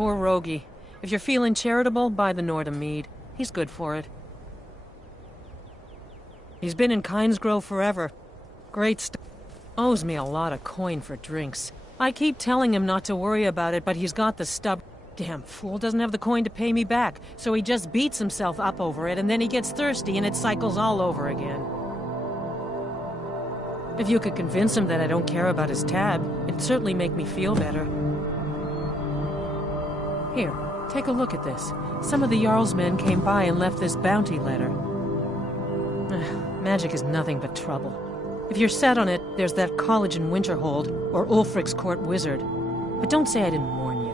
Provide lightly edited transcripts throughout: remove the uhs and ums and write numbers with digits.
Poor Rogie. If you're feeling charitable, buy the Nordham mead. He's good for it. He's been in Kynesgrove forever. Great stuff. Owes me a lot of coin for drinks. I keep telling him not to worry about it, but he's got the stub. Damn fool doesn't have the coin to pay me back, so he just beats himself up over it, and then he gets thirsty and it cycles all over again. If you could convince him that I don't care about his tab, it'd certainly make me feel better. Here, take a look at this. Some of the Jarl's men came by and left this bounty letter. Magic is nothing but trouble. If you're set on it, there's that college in Winterhold, or Ulfric's court wizard. But don't say I didn't warn you.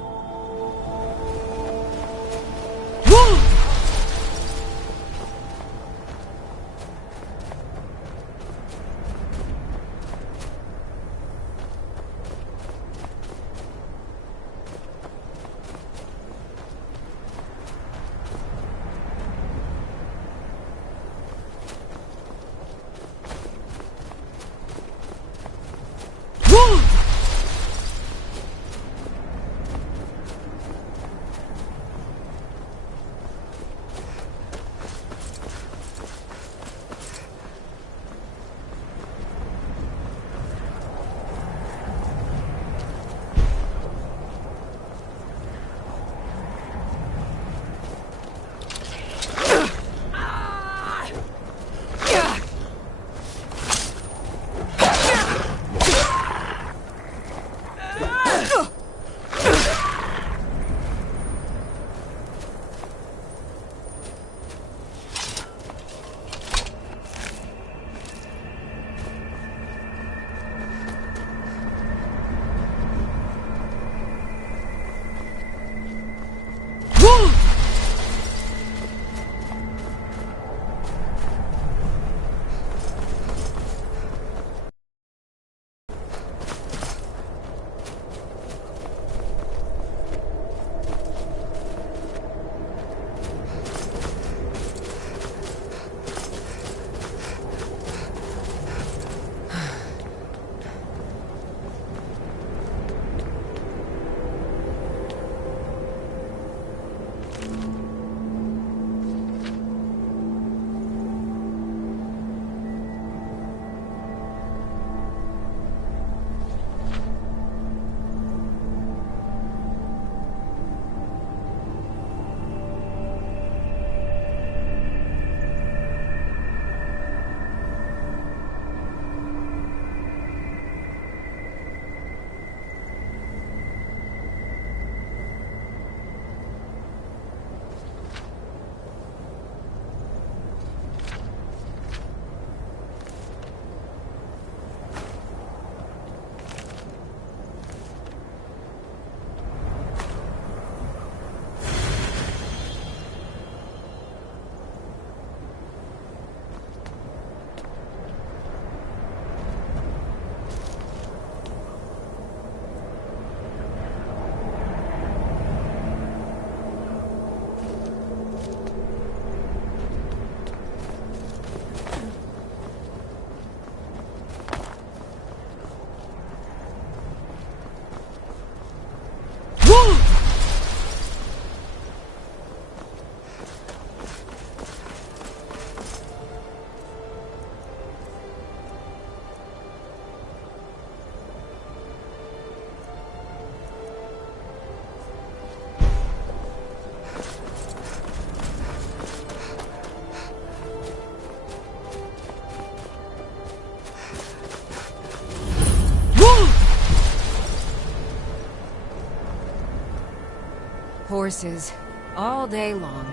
Horses. All day long.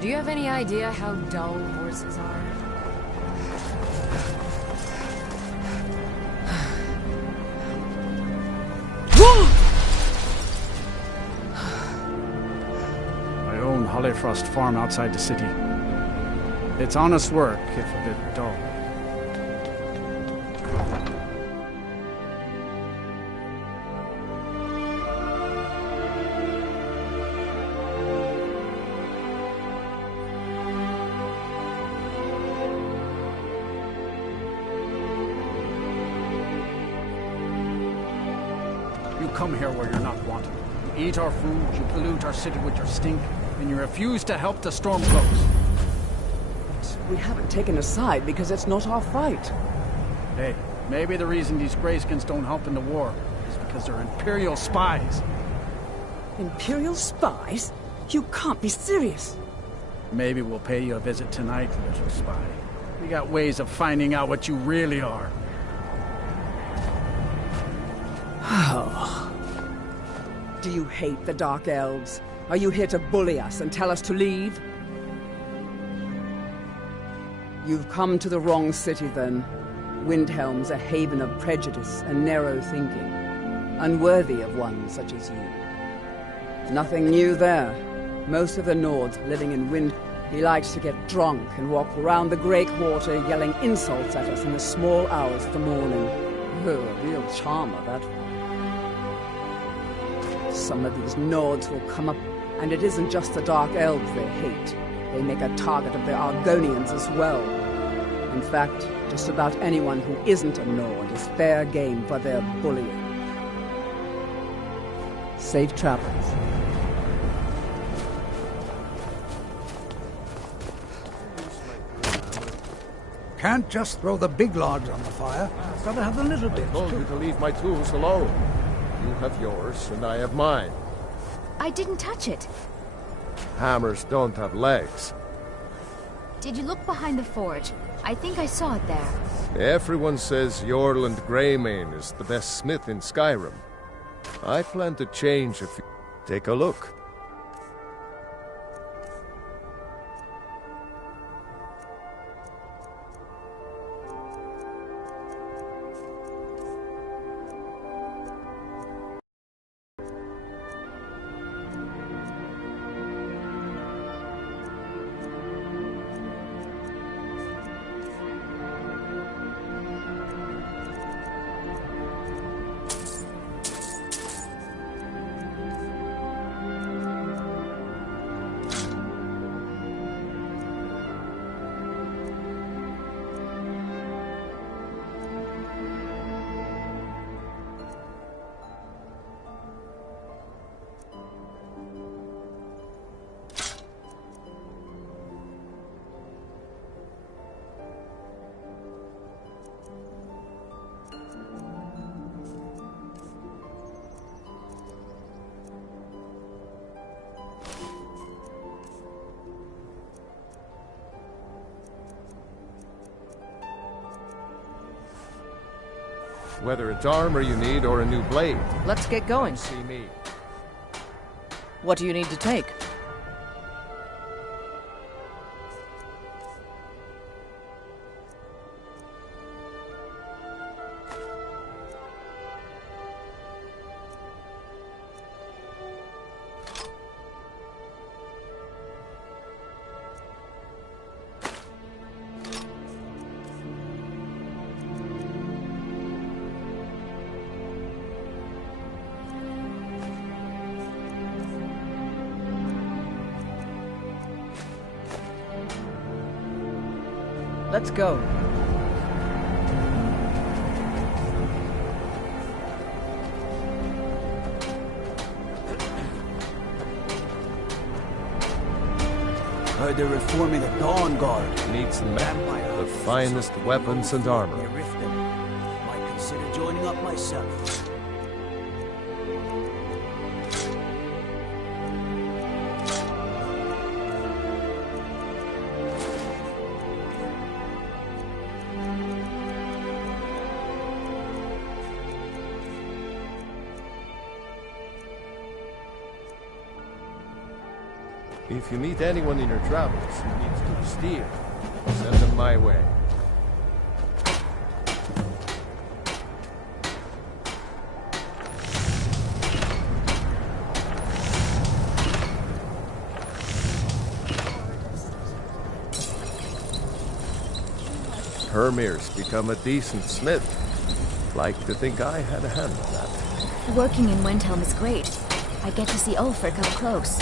Do you have any idea how dull horses are? I own Hollifrost Farm outside the city. It's honest work, if a bit dull. You come here where you're not wanted. eat our food, you pollute our city with your stink, and you refuse to help the Stormcloaks. We haven't taken a side because it's not our fight. Hey, maybe the reason these Greyskins don't help in the war is because they're Imperial spies. Imperial spies? You can't be serious. Maybe we'll pay you a visit tonight, little spy. We got ways of finding out what you really are. Do you hate the Dark Elves? Are you here to bully us and tell us to leave? You've come to the wrong city, then. Windhelm's a haven of prejudice and narrow thinking, unworthy of one such as you. Nothing new there. Most of the Nords living in Wind... He likes to get drunk and walk around the Grey Quarter yelling insults at us in the small hours of the morning. Oh, a real charmer, that one. Some of these Nords will come up, and it isn't just the Dark Elves they hate. They make a target of the Argonians as well. In fact, just about anyone who isn't a Nord is fair game for their bullying. Safe travels. Can't just throw the big logs on the fire. Gotta have the little bits, I told you too. to leave my tools alone. You have yours, and I have mine. I didn't touch it. Hammers don't have legs. Did you look behind the forge? I think I saw it there. Everyone says Yorland Greymane is the best smith in Skyrim. I plan to change a few... Take a look. Whether it's armor you need or a new blade, Let's get going. see me. What do you need to take? Let's go. Heard they're reforming the Dawn Guard. Needs the finest weapons and armor. Might consider joining up myself. If you meet anyone in your travels who needs to be steered, send them my way. Hermir's become a decent smith. Like to think I had a hand in that. Working in Windhelm is great. I get to see Ulfric up close.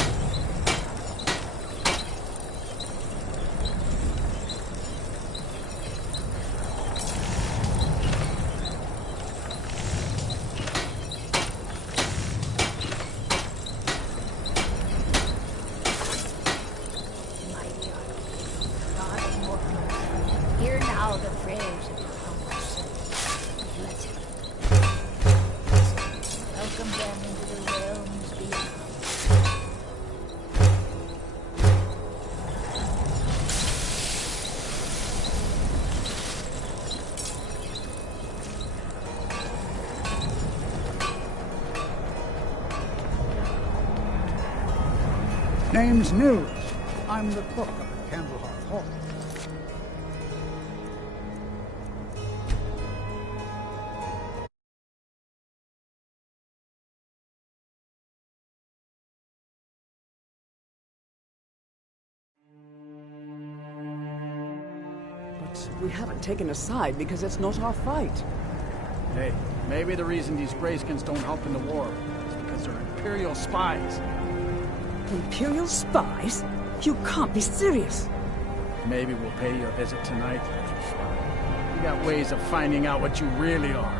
bow the prayers of your humble servant. Let him. Welcome them into the realms beyond. Name's Nils. I'm the cook up at Candlehearth Hall. But we haven't taken a side because it's not our fight. Hey, maybe the reason these Greyskins don't help in the war is because they're Imperial spies. Imperial spies? You can't be serious. Maybe we'll pay you a visit tonight. We got ways of finding out what you really are.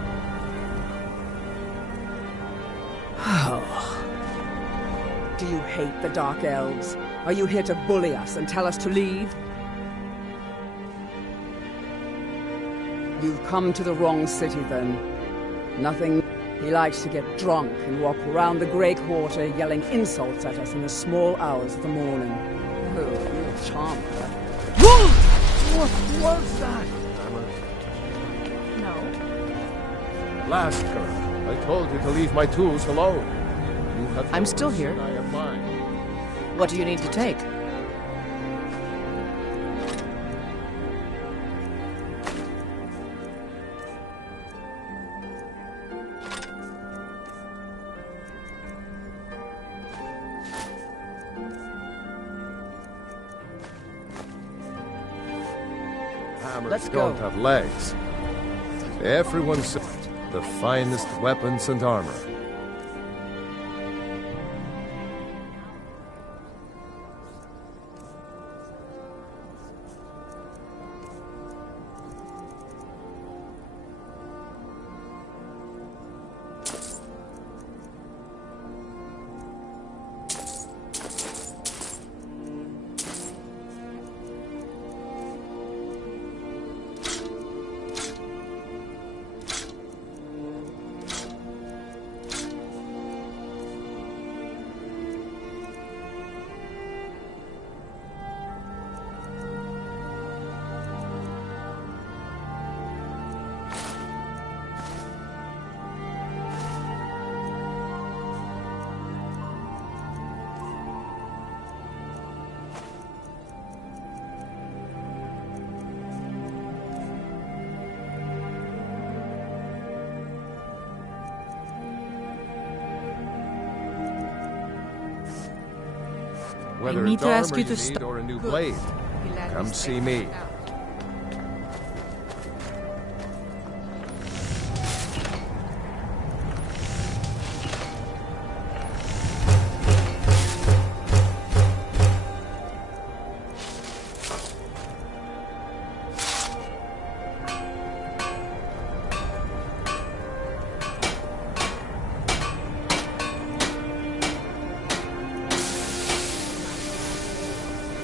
Do you hate the Dark Elves? Are you here to bully us and tell us to leave? You've come to the wrong city, then. Nothing. He likes to get drunk and walk around the Grey Quarter yelling insults at us in the small hours of the morning. Oh, you're charming. What was that? No. Last girl, I told you to leave my tools alone. You have I'm yours, still here. I have mine. What do you need to take? Hammers Let's don't go. have legs. Everyone says the finest weapons and armor. Whether need it's to ask armor you to need stop. or a new blade, come see me.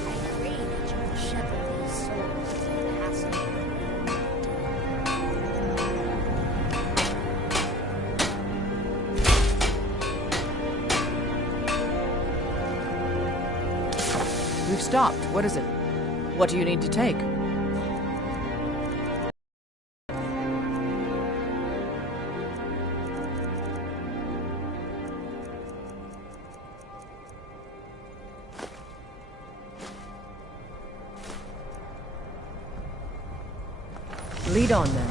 I pray that you will shepherd these souls to the passing We've stopped. What is it? What do you need to take? Lead on then.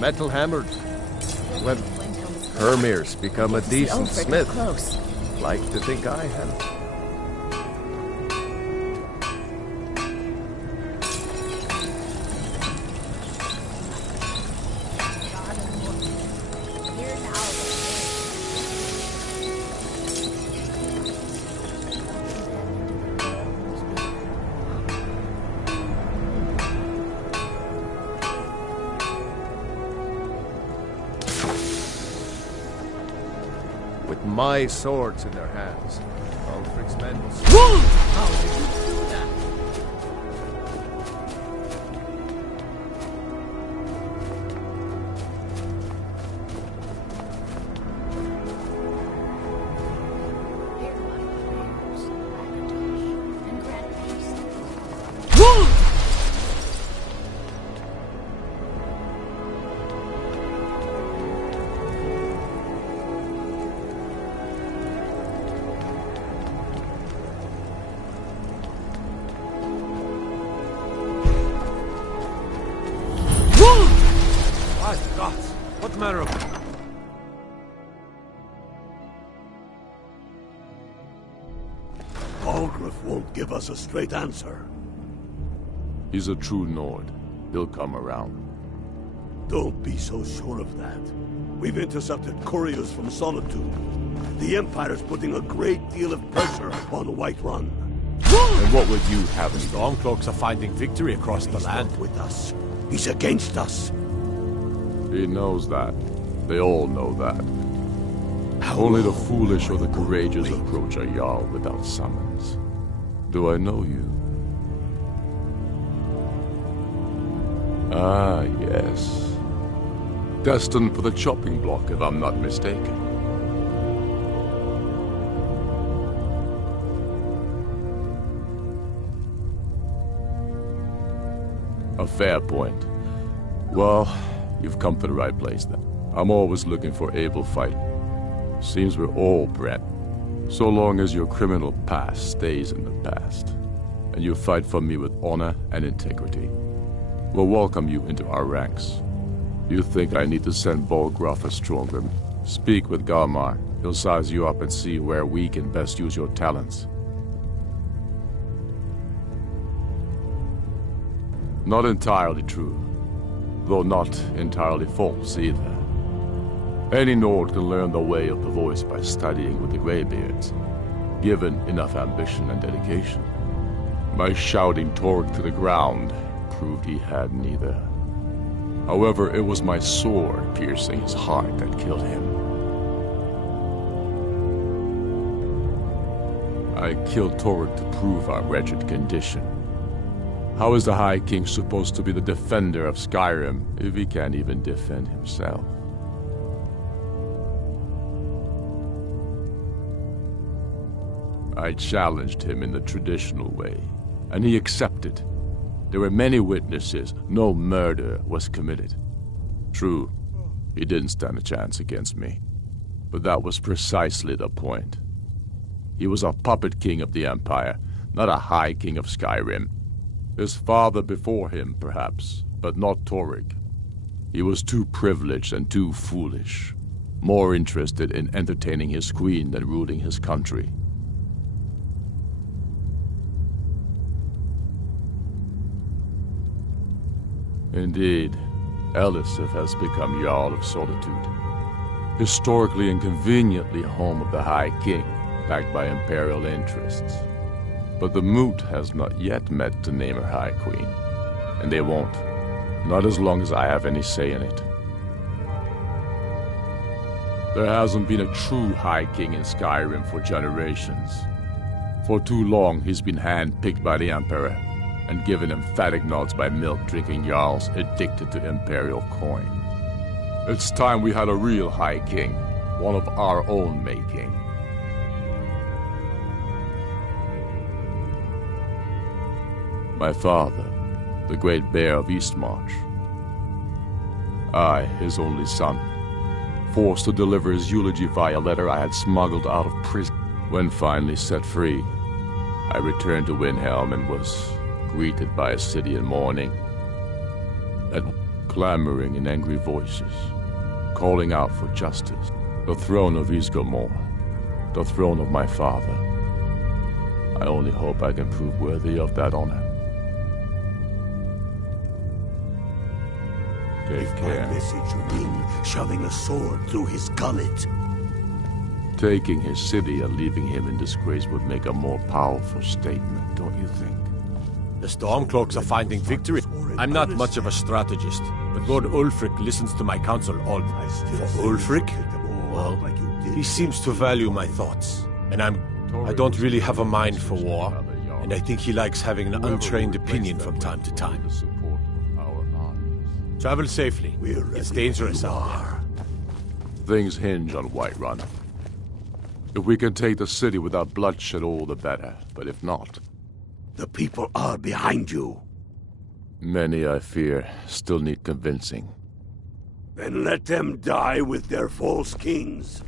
metal hammered. When Hermir's become a decent smith. Like to think I have. With my swords in their hands, Ulfric's men will... How did you do that? What manner of... Algrif won't give us a straight answer. He's a true Nord. He'll come around. Don't be so sure of that. We've intercepted couriers from Solitude. The Empire's putting a great deal of pressure on Whiterun. And what would you have? Stormcloaks are finding victory across the land. He's not with us. He's against us. He knows that. They all know that. Only the foolish or the courageous approach a Jarl without summons. Do I know you? Ah, yes. Destined for the chopping block, if I'm not mistaken. A fair point. Well, you've come to the right place then. I'm always looking for able fighters. Seems we're all bred. So long as your criminal past stays in the past, and you fight for me with honor and integrity, we'll welcome you into our ranks. You think I need to send Bolgraf a stronger? Speak with Galmar. He'll size you up and see where we can best use your talents. Not entirely true, though not entirely false either. Any Nord can learn the way of the voice by studying with the Greybeards, given enough ambition and dedication. My shouting Torg to the ground proved he had neither. However, it was my sword piercing his heart that killed him. I killed Torg to prove our wretched condition. How is the High King supposed to be the defender of Skyrim if he can't even defend himself? I challenged him in the traditional way, and he accepted. There were many witnesses. No murder was committed. True, he didn't stand a chance against me, but that was precisely the point. He was a puppet king of the Empire, not a High King of Skyrim. His father before him, perhaps, but not Torg. He was too privileged and too foolish, more interested in entertaining his queen than ruling his country. Indeed, Elisif has become Jarl of Solitude, historically and conveniently home of the High King, backed by imperial interests. But the Moot has not yet met to name her High Queen, and they won't, not as long as I have any say in it. There hasn't been a true High King in Skyrim for generations. For too long he's been hand-picked by the Emperor, and given emphatic nods by milk-drinking Jarls addicted to imperial coin. It's time we had a real High King, one of our own making. My father, the Great Bear of Eastmarch. I, his only son, forced to deliver his eulogy via letter I had smuggled out of prison. When finally set free, I returned to Windhelm and was greeted by a city in mourning. clamoring in angry voices, calling out for justice. The throne of Isgomor, the throne of my father. I only hope I can prove worthy of that honor. Take care. My message would mean shoving a sword through his gullet. Taking his city and leaving him in disgrace would make a more powerful statement, don't you think? The Stormcloaks are finding victory. I'm not much of a strategist, but Lord Ulfric listens to my counsel all the time. For Ulfric? Well, he seems to value my thoughts. And I don't really have a mind for war, and I think he likes having an untrained opinion from time to time. Travel safely. It's dangerous out there. Things hinge on Whiterun. If we can take the city without bloodshed, all the better. But if not... The people are behind you. Many, I fear, still need convincing. Then let them die with their false kings.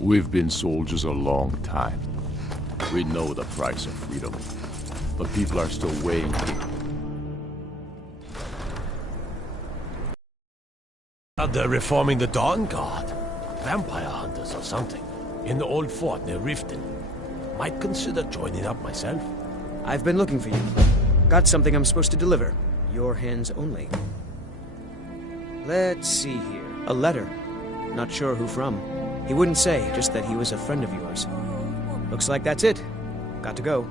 We've been soldiers a long time. We know the price of freedom. But people are still weighing it. They're reforming the Dawn Guard. Vampire hunters or something. In the old fort near Riften. Might consider joining up myself. I've been looking for you. Got something I'm supposed to deliver. Your hands only. Let's see here. A letter. Not sure who from. He wouldn't say, just that he was a friend of yours. Looks like that's it. Got to go.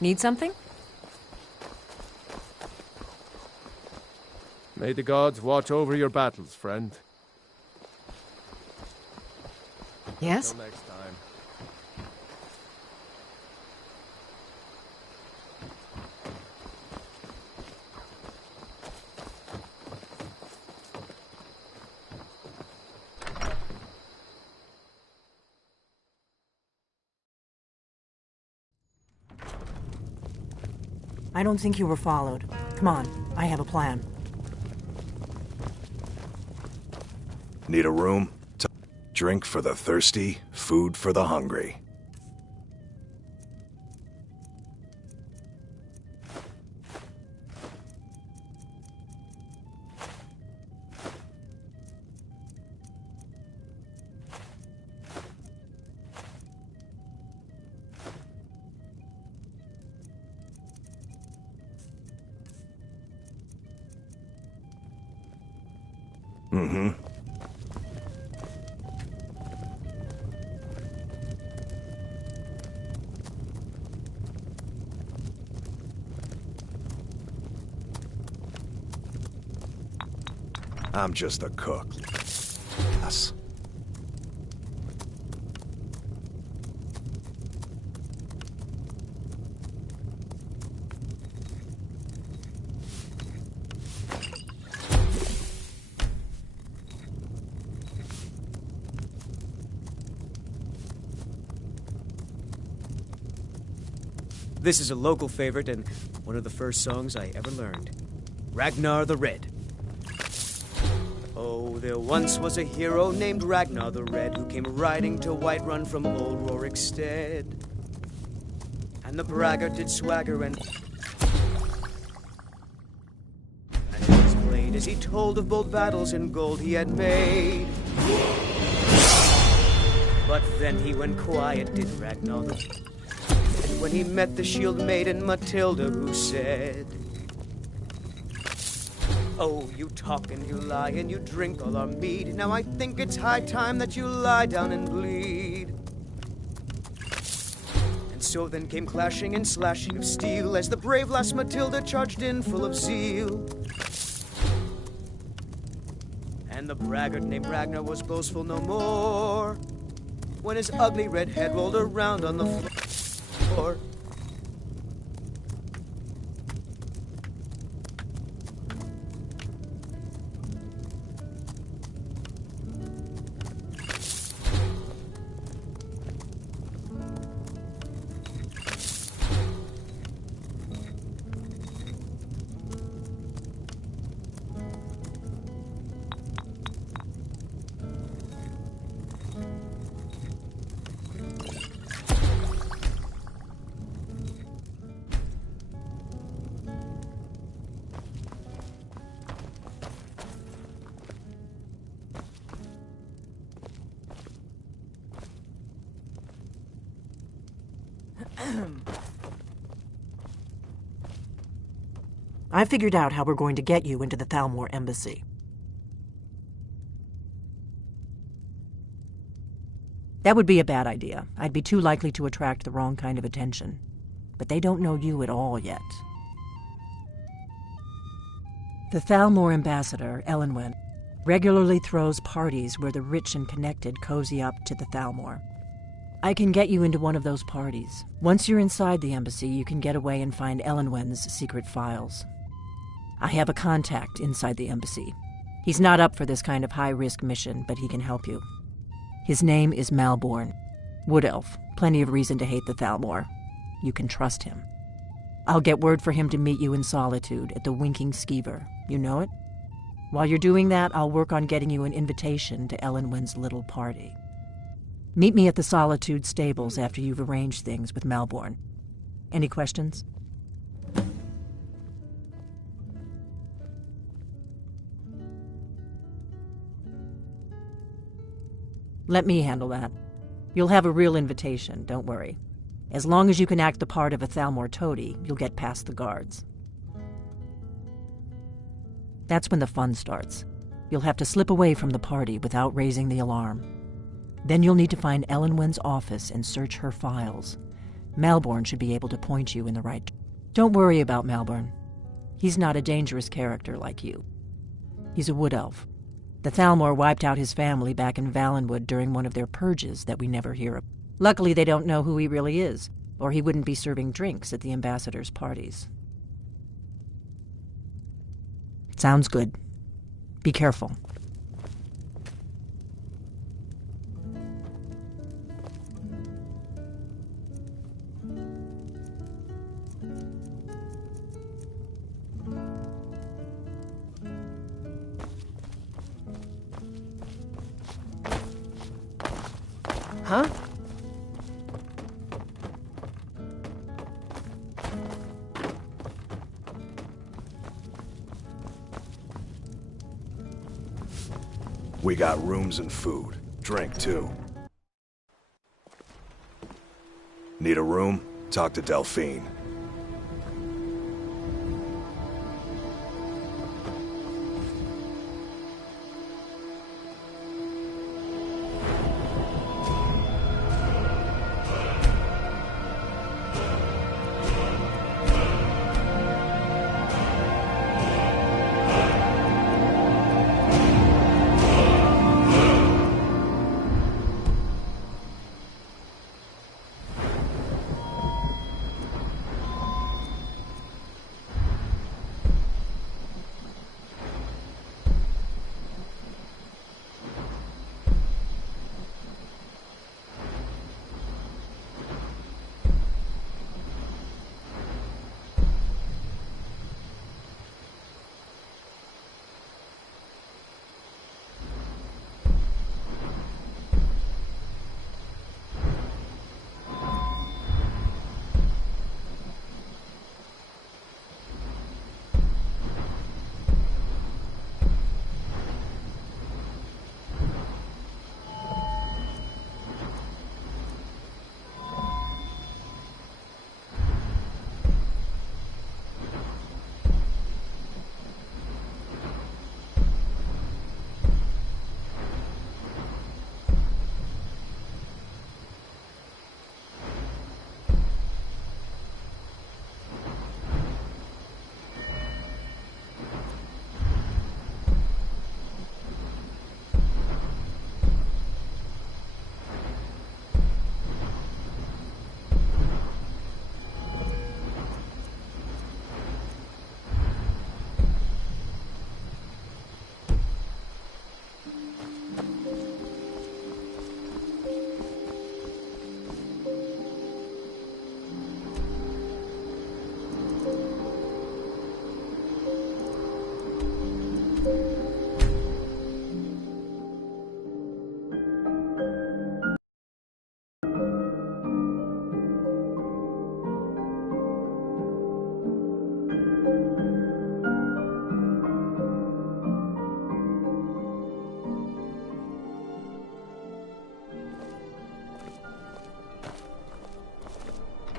Need something? May the gods watch over your battles, friend. Yes? Until next time. I don't think you were followed. Come on, I have a plan. Need a room? Drink for the thirsty, food for the hungry. Mm-hmm. I'm just a cook. Yes. This is a local favorite and one of the first songs I ever learned. Ragnar the Red. Oh, there once was a hero named Ragnar the Red who came riding to Whiterun from old Rorikstead. And the braggart did swagger and he displayed as he told of bold battles and gold he had made. But then he went quiet, did Ragnar. And when he met the shield maiden Matilda, who said, "Oh, you talk and you lie and you drink all our mead. Now I think it's high time that you lie down and bleed." And so then came clashing and slashing of steel as the brave lass Matilda charged in full of zeal. And the braggart named Ragnar was boastful no more when his ugly red head rolled around on the floor. I figured out how we're going to get you into the Thalmor embassy. That would be a bad idea. I'd be too likely to attract the wrong kind of attention. But they don't know you at all yet. The Thalmor ambassador, Elenwen, regularly throws parties where the rich and connected cozy up to the Thalmor. I can get you into one of those parties. Once you're inside the embassy, you can get away and find Elenwen's secret files. I have a contact inside the embassy. He's not up for this kind of high-risk mission, but he can help you. His name is Malborn. Wood Elf. Plenty of reason to hate the Thalmor. You can trust him. I'll get word for him to meet you in Solitude at the Winking Skeever. You know it? While you're doing that, I'll work on getting you an invitation to Elenwen's little party. Meet me at the Solitude stables after you've arranged things with Malborn. Any questions? Let me handle that. You'll have a real invitation, don't worry. As long as you can act the part of a Thalmor toady, you'll get past the guards. That's when the fun starts. You'll have to slip away from the party without raising the alarm. Then you'll need to find Elenwen's office and search her files. Malborn should be able to point you in the right... Don't worry about Malborn. He's not a dangerous character like you. He's a wood elf. The Thalmor wiped out his family back in Valenwood during one of their purges that we never hear of. Luckily, they don't know who he really is, or he wouldn't be serving drinks at the ambassador's parties. Sounds good. Be careful. Huh? We got rooms and food. Drink, too. Need a room? Talk to Delphine.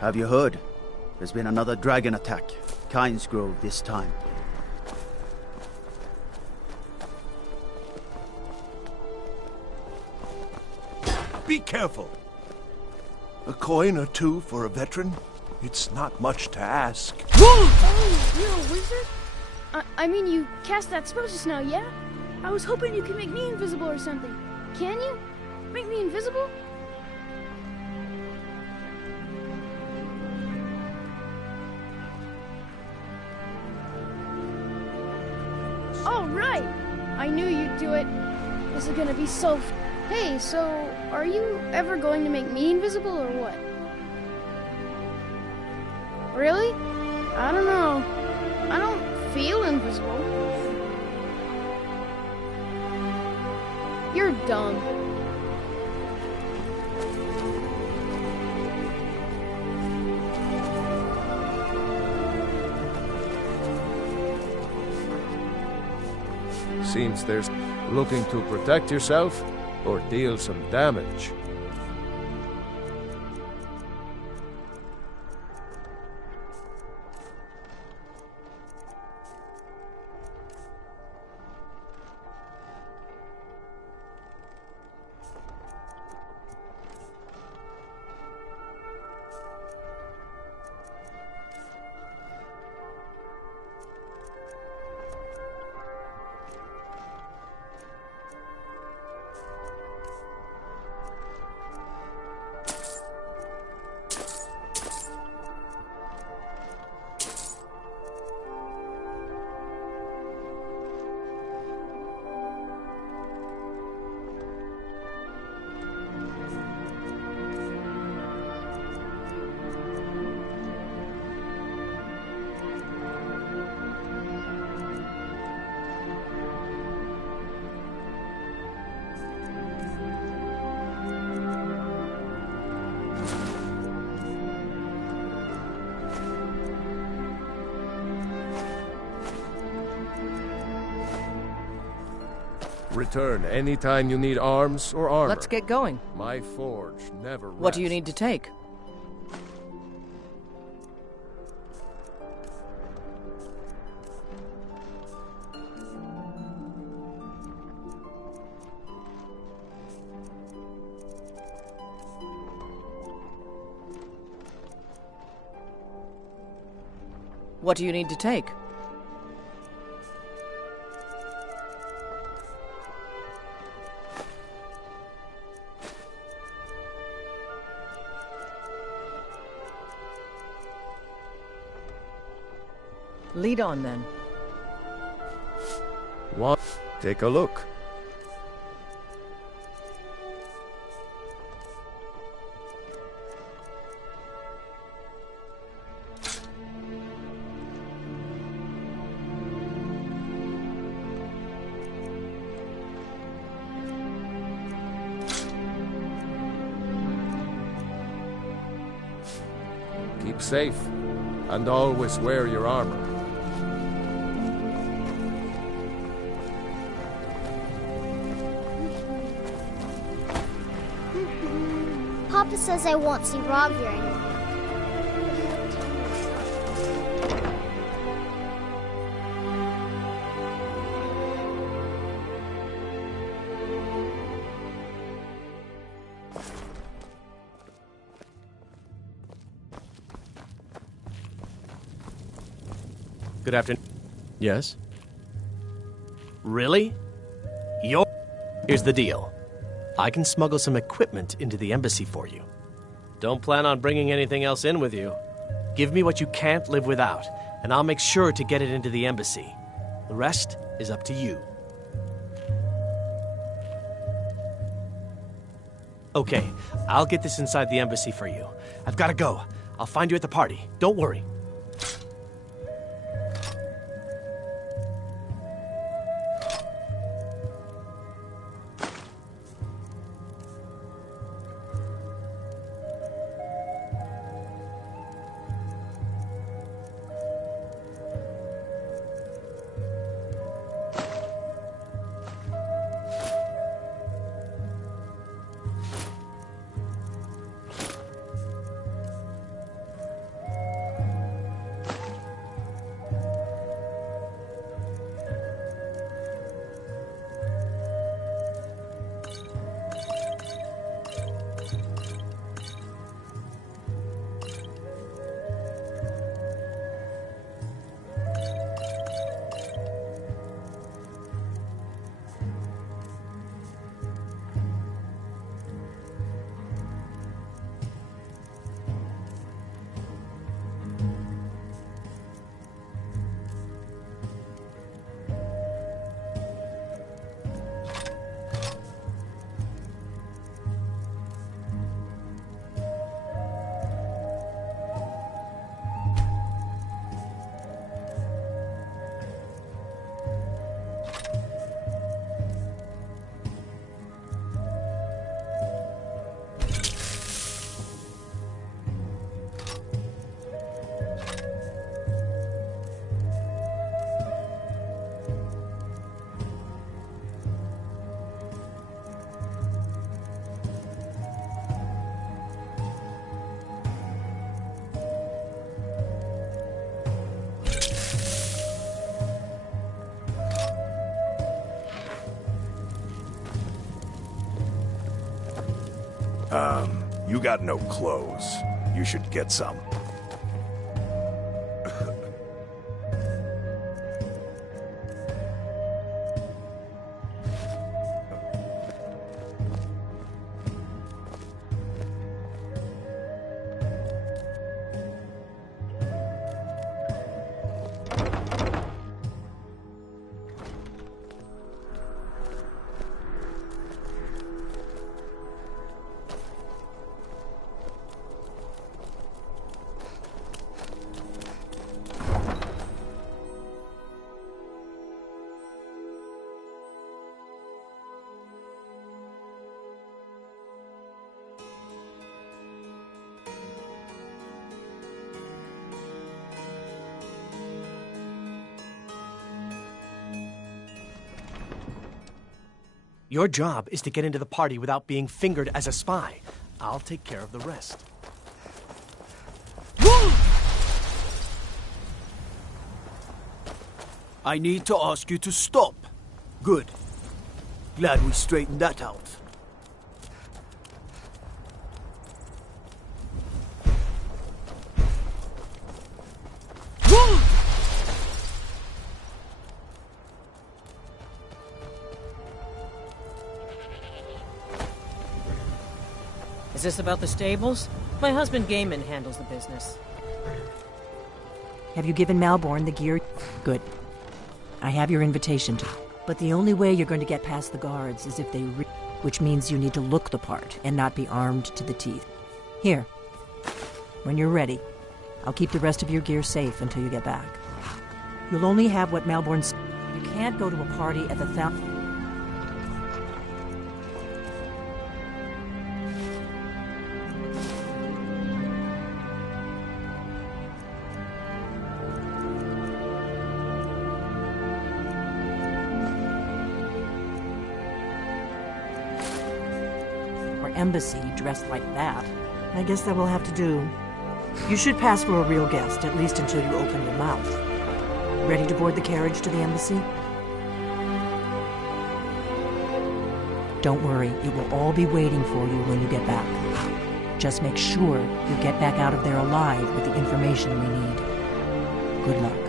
Have you heard? There's been another dragon attack. Kynes Grove this time. Be careful! A coin or two for a veteran? It's not much to ask. Oh, you're a wizard? I mean, you cast that spell just now, yeah? I was hoping you could make me invisible or something. Can you? Make me invisible? All right! I knew you'd do it. This is gonna be so Hey, so, are you ever going to make me invisible or what? Really? I don't know. I don't feel invisible. You're dumb. Seems there's looking to protect yourself or deal some damage. Return anytime you need arms or armor. Let's get going. My forge never rests. What do you need to take? What do you need to take? Lead on, then. What? Take a look. Keep safe, and always wear your armor. Papa says I won't see Rob here anymore. Good afternoon. Yes? Really? Here's the deal. I can smuggle some equipment into the embassy for you. Don't plan on bringing anything else in with you. Give me what you can't live without, and I'll make sure to get it into the embassy. The rest is up to you. Okay, I'll get this inside the embassy for you. I've got to go. I'll find you at the party. Don't worry. You got no clothes. You should get some. Your job is to get into the party without being fingered as a spy. I'll take care of the rest. I need to ask you to stop. Good. Glad we straightened that out. Is this about the stables? My husband Gaiman handles the business. Have you given Malborn the gear? Good. I have your invitation to... But the only way you're going to get past the guards is if they which means you need to look the part and not be armed to the teeth. Here. When you're ready, I'll keep the rest of your gear safe until you get back. You'll only have what Malborn's... You can't go to a party at the embassy dressed like that. I guess that will have to do. You should pass for a real guest, at least until you open your mouth. Ready to board the carriage to the embassy? Don't worry, it will all be waiting for you when you get back. Just make sure you get back out of there alive with the information we need. Good luck.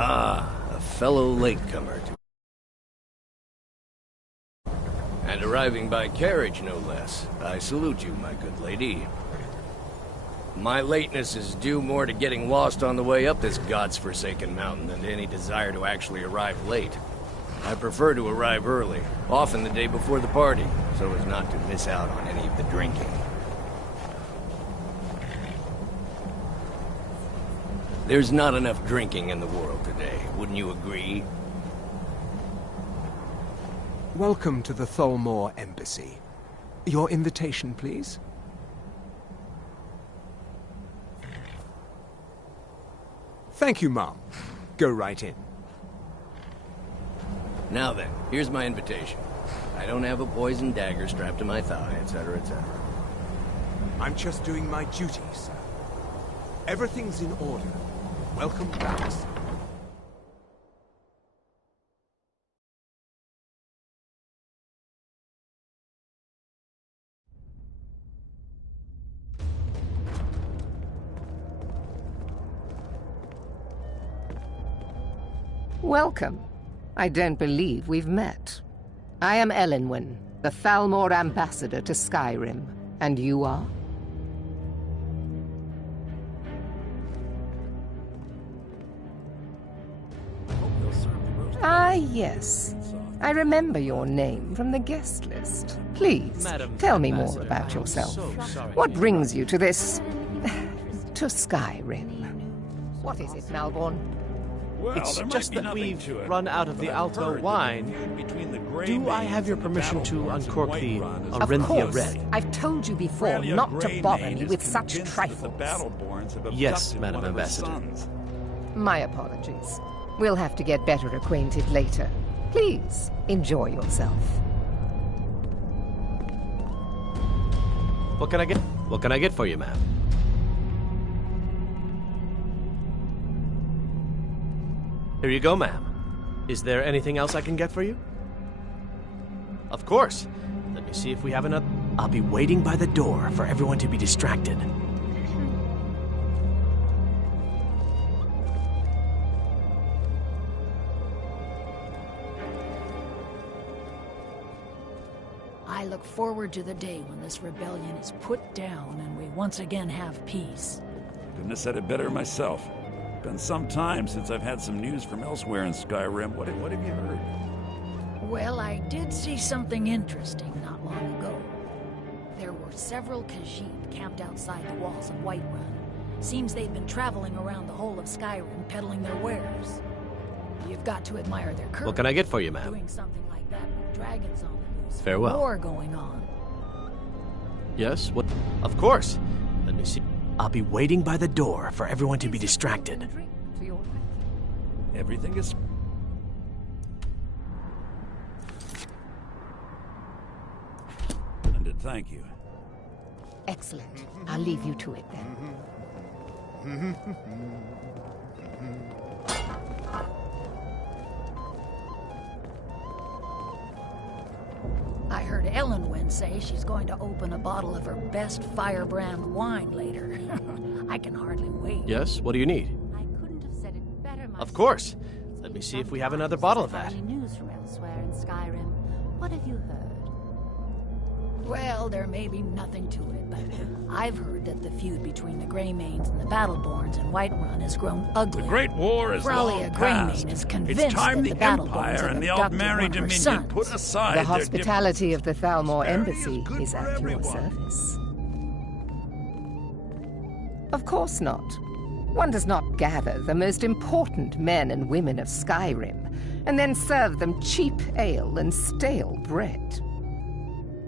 A fellow latecomer. And arriving by carriage, no less. I salute you, my good lady. My lateness is due more to getting lost on the way up this god's-forsaken mountain than to any desire to actually arrive late. I prefer to arrive early, often the day before the party, so as not to miss out on any of the drinking. There's not enough drinking in the world today, wouldn't you agree? Welcome to the Tholmor Embassy. Your invitation, please? Thank you, Mom. Go right in. Now then, here's my invitation. I don't have a poisoned dagger strapped to my thigh, etc., etc. I'm just doing my duty, sir. Everything's in order. Welcome back, sir. Welcome. I don't believe we've met. I am Elenwen, the Thalmor ambassador to Skyrim. And you are? Ah, yes. I remember your name from the guest list. Please, tell me more about yourself. What brings you to this... to Skyrim? What is it, Malborn? It's just that we've run out of the Alto wine. Do I have your permission to uncork the Arinthia Red? I've told you before not to bother me with such trifles. Yes, Madam Ambassador. My apologies. We'll have to get better acquainted later. Please, enjoy yourself. What can I get for you, ma'am? Here you go, ma'am. Is there anything else I can get for you? Of course. Let me see if we have another. I'll be waiting by the door for everyone to be distracted. I look forward to the day when this rebellion is put down and we once again have peace. Couldn't have said it better myself. Been some time since I've had some news from elsewhere in Skyrim. What have you heard? Well, I did see something interesting not long ago. There were several Khajiit camped outside the walls of Whiterun. Seems they've been traveling around the whole of Skyrim peddling their wares. You've got to admire their courage. What can I get for you, ma'am? Doing something like that with dragons on the loose. Farewell. War going on. Yes? What? Of course. Let me see. I'll be waiting by the door for everyone to be distracted. Everything is... Splendid, thank you. Excellent. I'll leave you to it then. I heard Elenwen say she's going to open a bottle of her best firebrand wine later. I can hardly wait. Yes? What do you need? I couldn't have said it better myself. Of course. Let me see if we have another bottle of that. Any news from elsewhere in Skyrim? What have you heard? Well, there may be nothing to it, but I've heard that the feud between the Greymanes and the Battleborns in Whiterun has grown ugly. The Great War is long past. Is convinced It's time that the Empire and the Aldmeri Dominion put aside the hospitality of the Thalmor Embassy is at your service. Of course not. One does not gather the most important men and women of Skyrim and then serve them cheap ale and stale bread.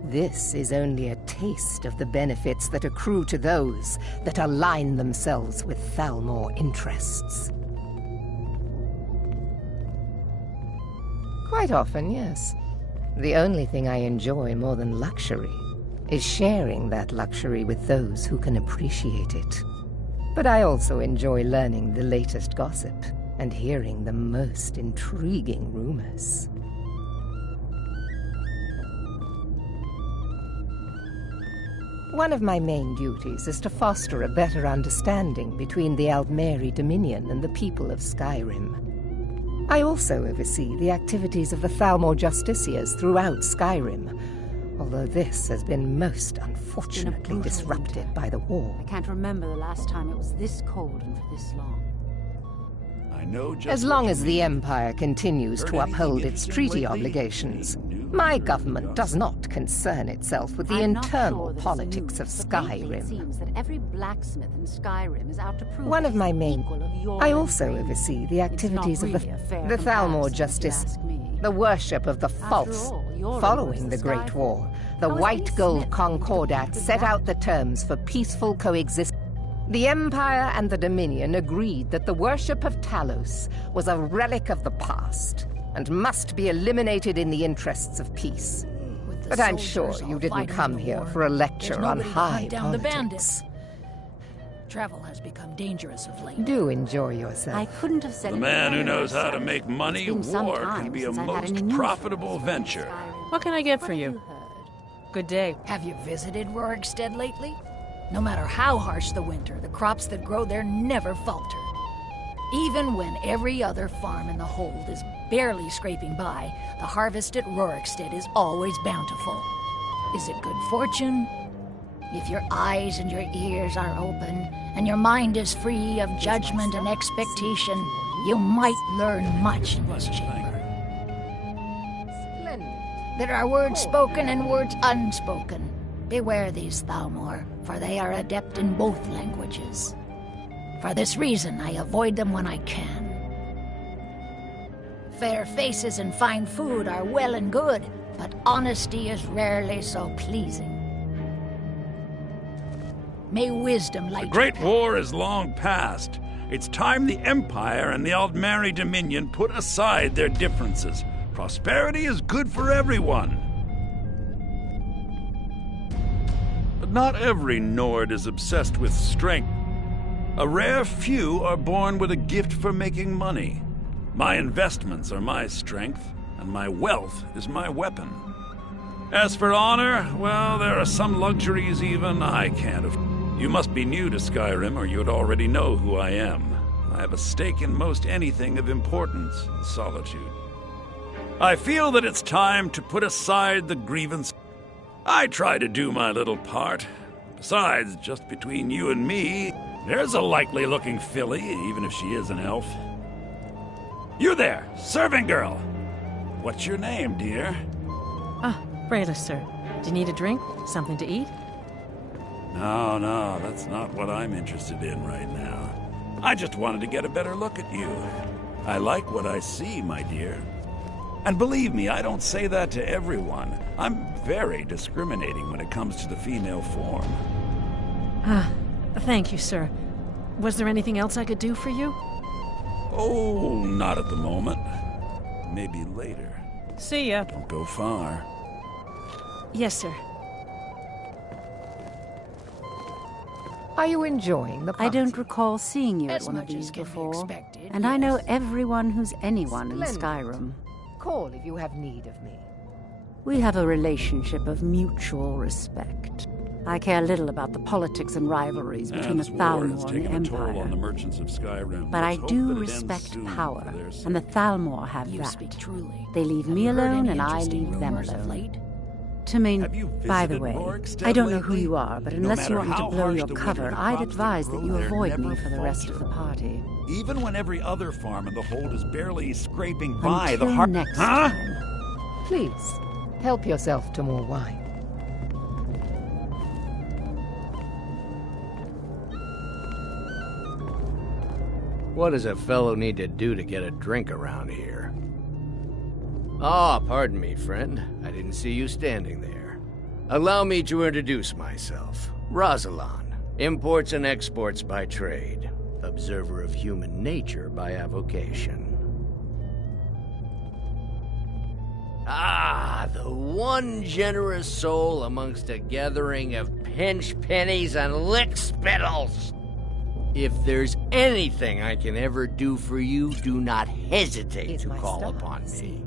This is only a taste of the benefits that accrue to those that align themselves with Thalmor interests. Quite often, yes. The only thing I enjoy more than luxury is sharing that luxury with those who can appreciate it. But I also enjoy learning the latest gossip and hearing the most intriguing rumors. One of my main duties is to foster a better understanding between the Aldmeri Dominion and the people of Skyrim. I also oversee the activities of the Thalmor Justiciars throughout Skyrim, although this has been most unfortunately disrupted by the war. I can't remember the last time it was this cold and for this long. I know just as long as the Empire continues to uphold its treaty obligations, my government does not concern itself with the internal politics of Skyrim. It seems that every blacksmith in Skyrim is out to prove One of my main... I also Greymanes. oversee the activities of the Thalmor Justice, the worship of the false. Following the Great War, the White Gold Concordat set out the terms for peaceful coexistence. The Empire and the Dominion agreed that the worship of Talos was a relic of the past and must be eliminated in the interests of peace. But I'm sure you didn't come here for a lecture on high politics. Travel has become dangerous of late. Do enjoy yourself. I couldn't have said The it man who better knows how myself. to make money, It's been some war time can be a since I've had any most news profitable venture. What can I get for you? Good day. Have you visited Rorikstead lately? No matter how harsh the winter, the crops that grow there never falter. Even when every other farm in the hold is barely scraping by, the harvest at Rorikstead is always bountiful. Is it good fortune? If your eyes and your ears are open, and your mind is free of judgment and expectation, you might learn much in this chamber. There are words spoken and words unspoken. Beware these Thalmor, for they are adept in both languages. For this reason, I avoid them when I can. Fair faces and fine food are well and good, but honesty is rarely so pleasing. May wisdom light The Great War is long past. It's time the Empire and the Aldmeri Dominion put aside their differences. Prosperity is good for everyone. But not every Nord is obsessed with strength. A rare few are born with a gift for making money. My investments are my strength, and my wealth is my weapon. As for honor, well, there are some luxuries even I can't afford. You must be new to Skyrim, or you'd already know who I am. I have a stake in most anything of importance in Solitude. I feel that it's time to put aside the grievance. I try to do my little part. Besides, just between you and me, there's a likely-looking filly, even if she is an elf. You there, serving girl! What's your name, dear? Ah, Brayla, sir. Do you need a drink? Something to eat? No, that's not what I'm interested in right now. I just wanted to get a better look at you. I like what I see, my dear. And believe me, I don't say that to everyone. I'm very discriminating when it comes to the female form. Ah, thank you, sir. Was there anything else I could do for you? Oh, not at the moment. Maybe later. See ya. Don't go far. Yes, sir. Are you enjoying the party? I don't recall seeing you at one of these before. And I know everyone who's anyone in Skyrim. Call if you have need of me. We have a relationship of mutual respect. I care little about the politics and rivalries between the Thalmor and the Empire. On the merchants of Skyrim. But I do respect power, and the Thalmor have that. Speak truly. They leave me alone, and I leave them alone. By the way, I don't know who you are, but unless you want me to blow your cover, I'd advise that you avoid me for the rest of the party. Even when every other farm in the hold is barely scraping by Until the heart. next time. Please, help yourself to more wine. What does a fellow need to do to get a drink around here? Ah, pardon me, friend. I didn't see you standing there. Allow me to introduce myself. Rosalan, imports and exports by trade. Observer of human nature by avocation. Ah, the one generous soul amongst a gathering of pinch pennies and lick spittles. If there's anything I can ever do for you, do not hesitate to call upon me.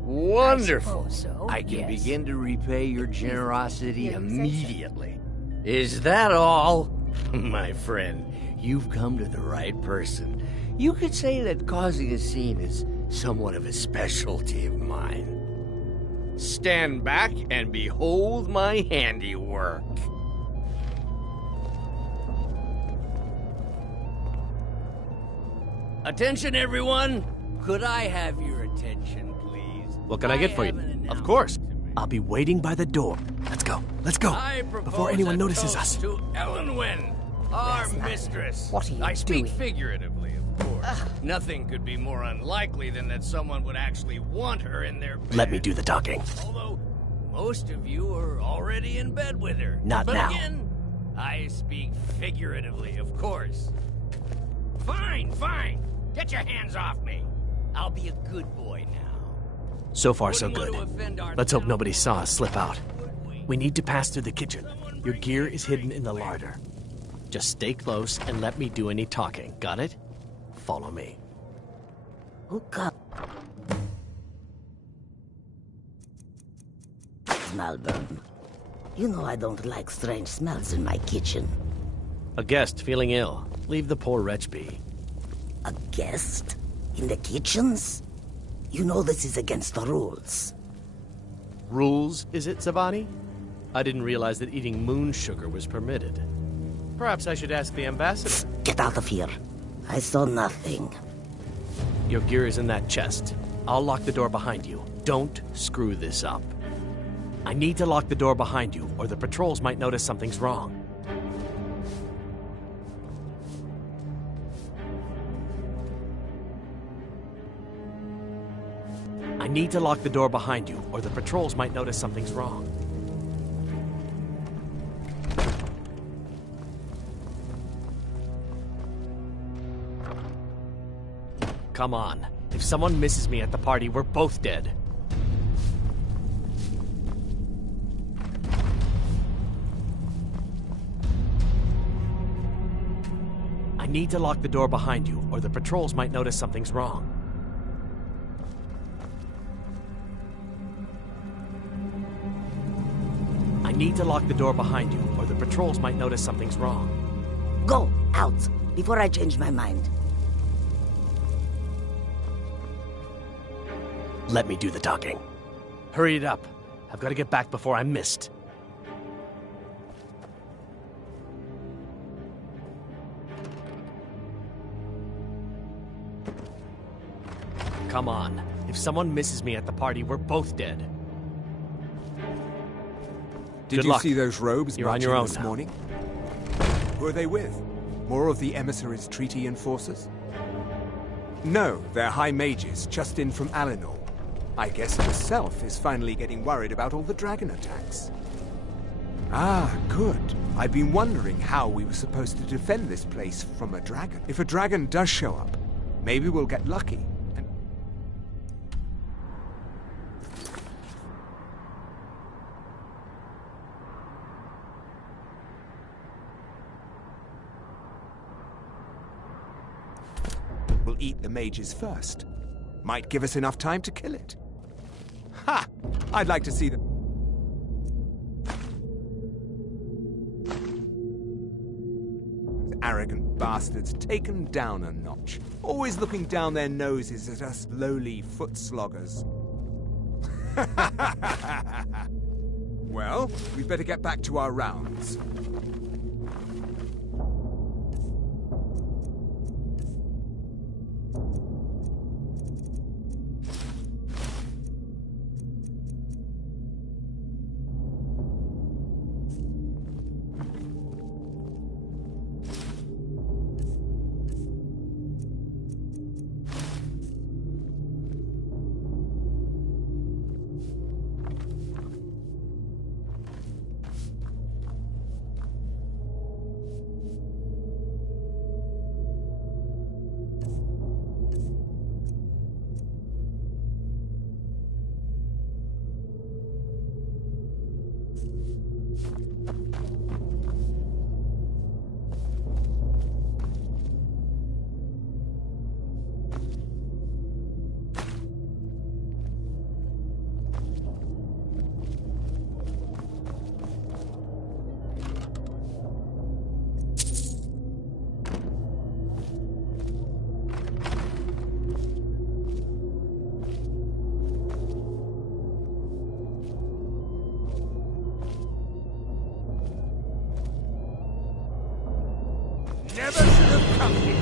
Wonderful. I can begin to repay your generosity immediately. Is that all? My friend, you've come to the right person. You could say that causing a scene is somewhat of a specialty of mine. Stand back and behold my handiwork. Attention, everyone! Could I have your attention, please? What can I get for you? Of course. I'll be waiting by the door. Let's go. Let's go. Before anyone notices us. To Elenwen, our mistress. What are you I speak doing? figuratively, of course. Nothing could be more unlikely than that someone would actually want her in their bed. Let me do the talking. Although, most of you are already in bed with her. Not but now. Again, I speak figuratively, of course. Fine. Get your hands off me. I'll be a good boy now. So far, so good. Let's hope nobody saw us slip out. We need to pass through the kitchen. Your gear is hidden in the larder. Just stay close and let me do any talking. Got it? Follow me. Malburn, you know I don't like strange smells in my kitchen. A guest feeling ill. Leave the poor wretch be. A guest? In the kitchens? You know this is against the rules. Rules, is it, Zavani? I didn't realize that eating moon sugar was permitted. Perhaps I should ask the ambassador. Get out of here. I saw nothing. Your gear is in that chest. I'll lock the door behind you. Don't screw this up. I need to lock the door behind you, or the patrols might notice something's wrong. I need to lock the door behind you, or the patrols might notice something's wrong. Come on. If someone misses me at the party, we're both dead. I need to lock the door behind you, or the patrols might notice something's wrong. I need to lock the door behind you, or the patrols might notice something's wrong. Go, out, before I change my mind. Let me do the talking. Hurry it up. I've got to get back before I'm missed. Come on. If someone misses me at the party, we're both dead. Did you see those robes You're on your own this now. morning? Who are they with? More of the emissaries' treaty enforcers? No, they're high mages, just in from Alinor. I guess herself is finally getting worried about all the dragon attacks. Ah, good. I've been wondering how we were supposed to defend this place from a dragon. If a dragon does show up, maybe we'll get lucky. We'll eat the mages first. Might give us enough time to kill it. Ha! I'd like to see them. Arrogant bastards taken down a notch. Always looking down their noses at us lowly foot sloggers. Well, we'd better get back to our rounds. Never should have come here.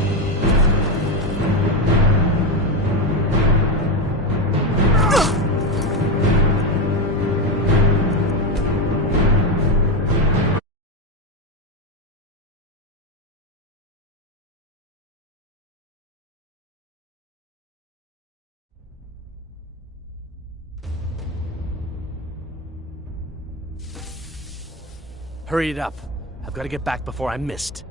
Hurry it up. I've got to get back before I'm missed.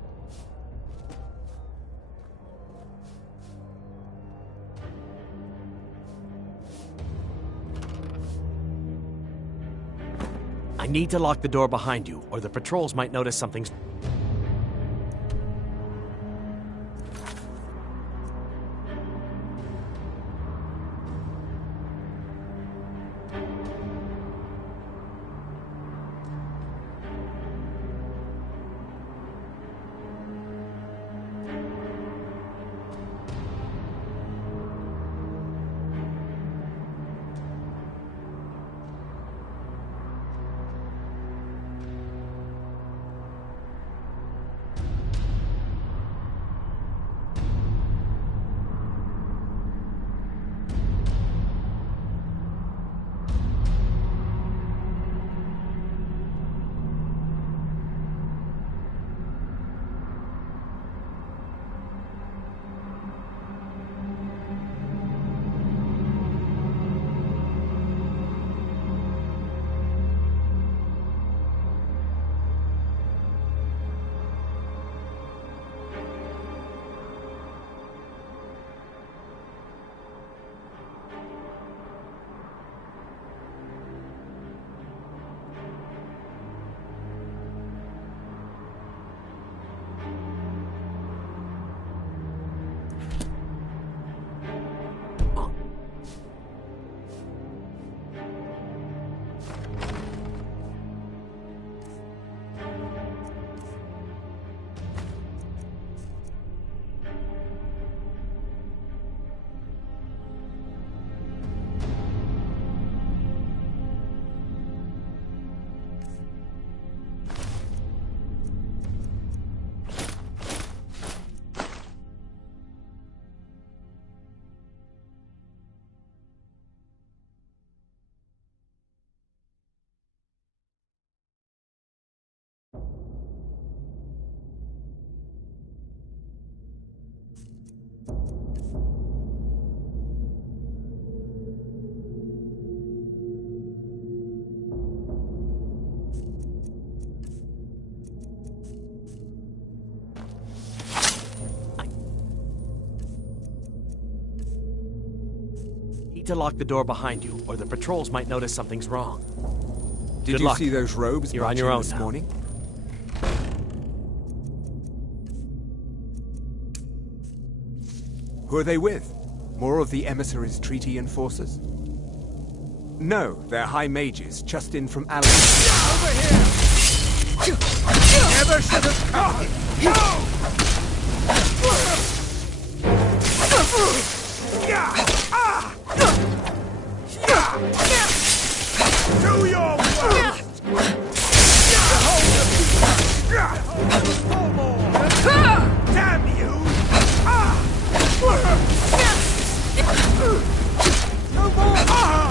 I need to lock the door behind you, or the patrols might notice something's... Need to lock the door behind you, or the patrols might notice something's wrong. Did Good you luck. see those robes You're on your marching own this now. morning? Who are they with? More of the emissaries' treaty enforcers? No, they're high mages, just in from Alan. Over here! Never should have come! Do your worst! Damn you! No more!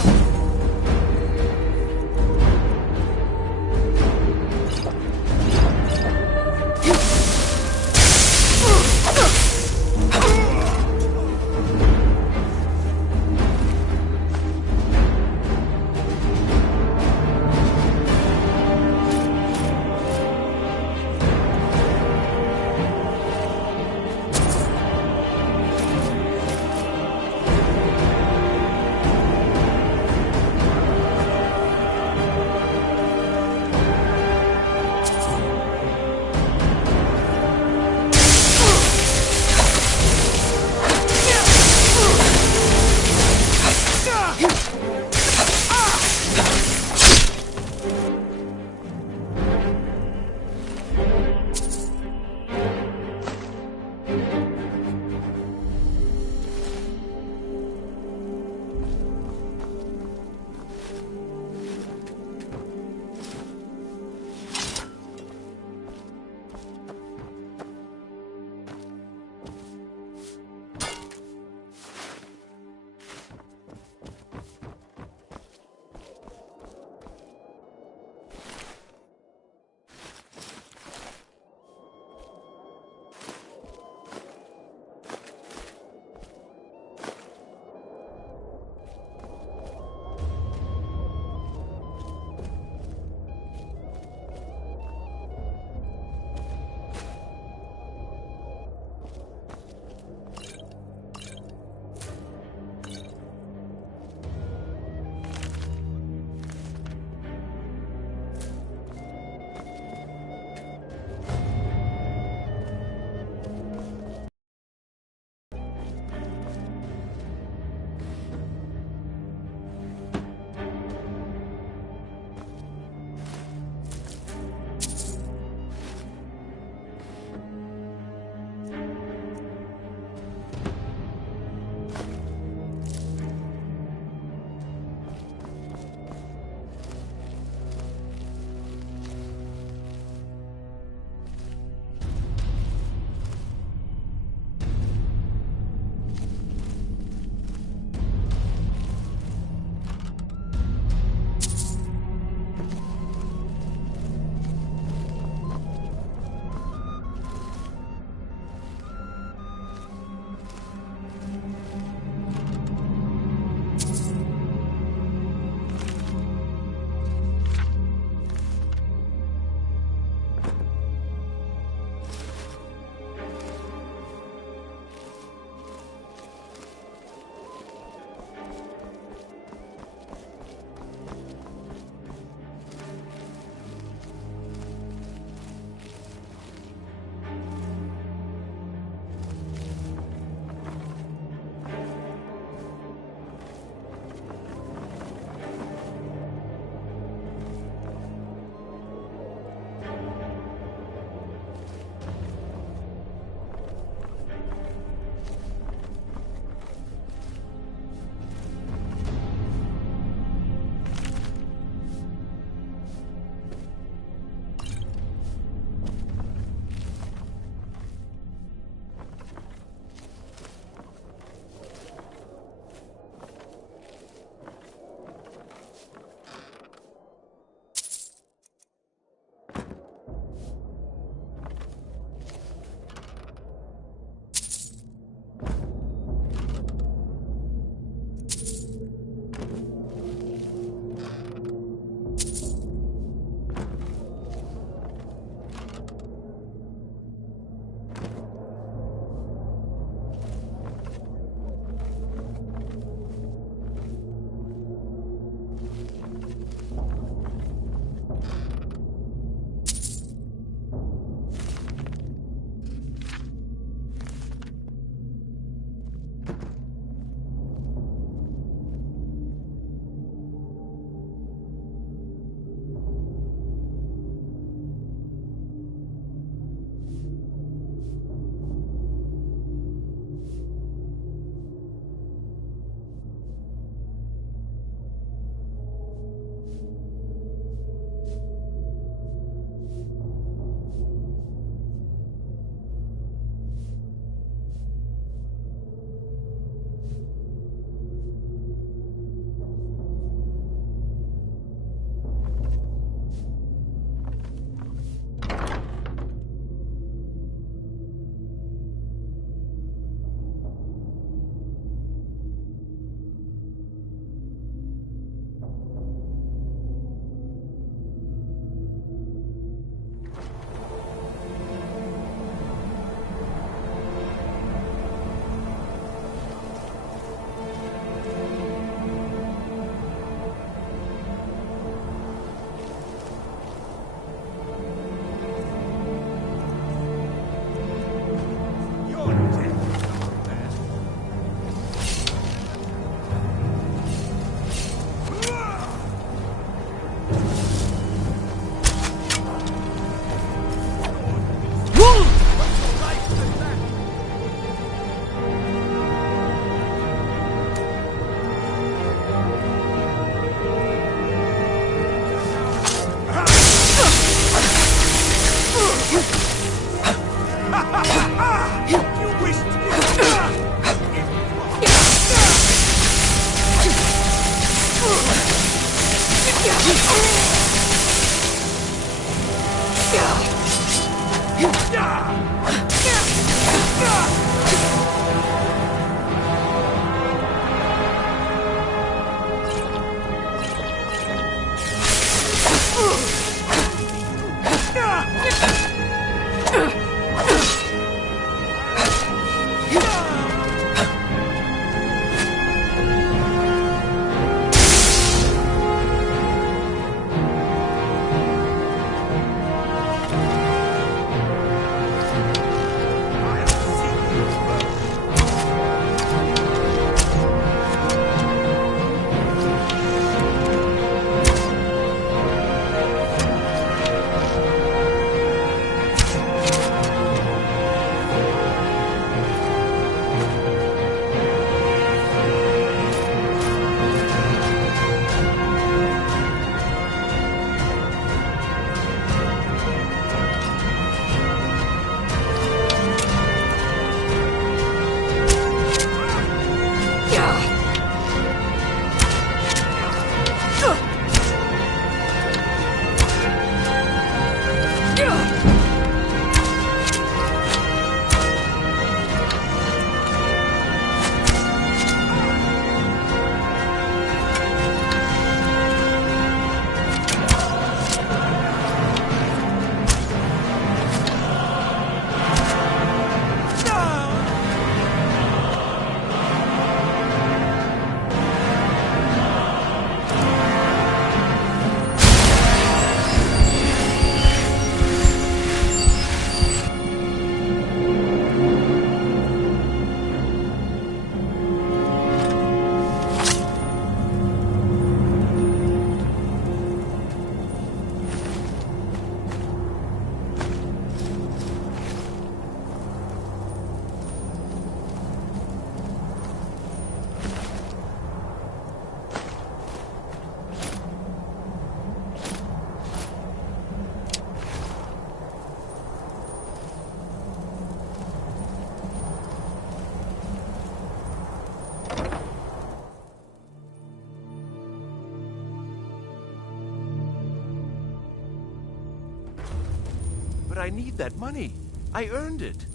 I need that money. I earned it.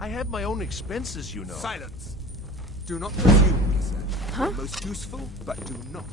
I have my own expenses, you know. Silence! Do not presume, Lisa. Huh? Most useful, but do not.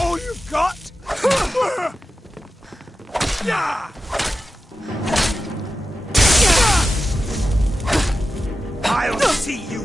All you've got? I'll see you!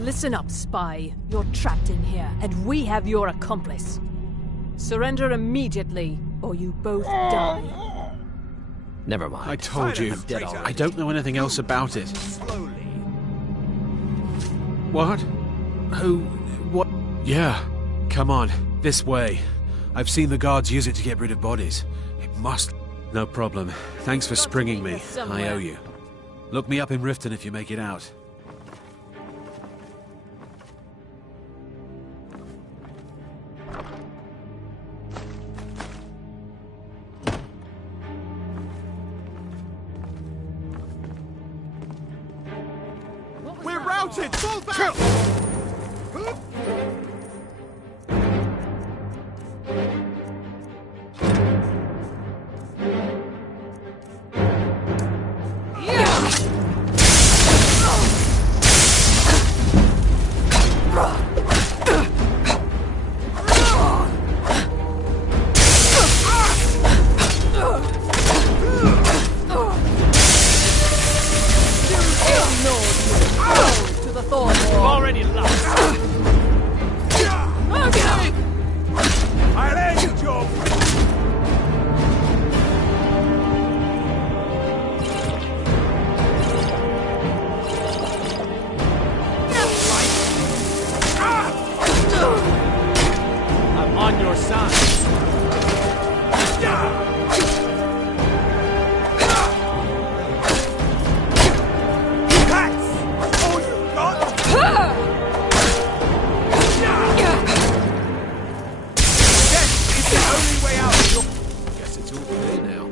Listen up, spy. You're trapped in here, and we have your accomplice. Surrender immediately, or you both die. Never mind. I told you. I don't know anything else about it. What? Who? What? Yeah. Come on. This way. I've seen the guards use it to get rid of bodies. It must... No problem. Thanks for springing me. I owe you. Look me up in Riften if you make it out. We're routed! Fall back! Already lost. Okay. I'll end your job. I'm on your side. Guess it's all clear now.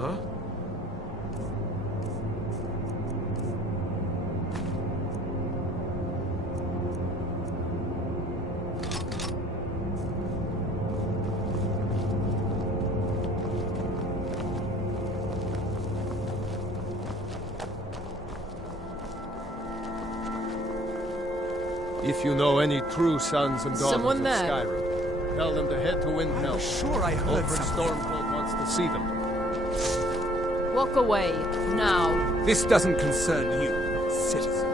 Huh? If you know any true sons and daughters Someone of there. Skyrim, tell them to head to Windhelm. I'm sure I heard Alfred something. Stormcloak wants to see them. Walk away, now. This doesn't concern you, citizen.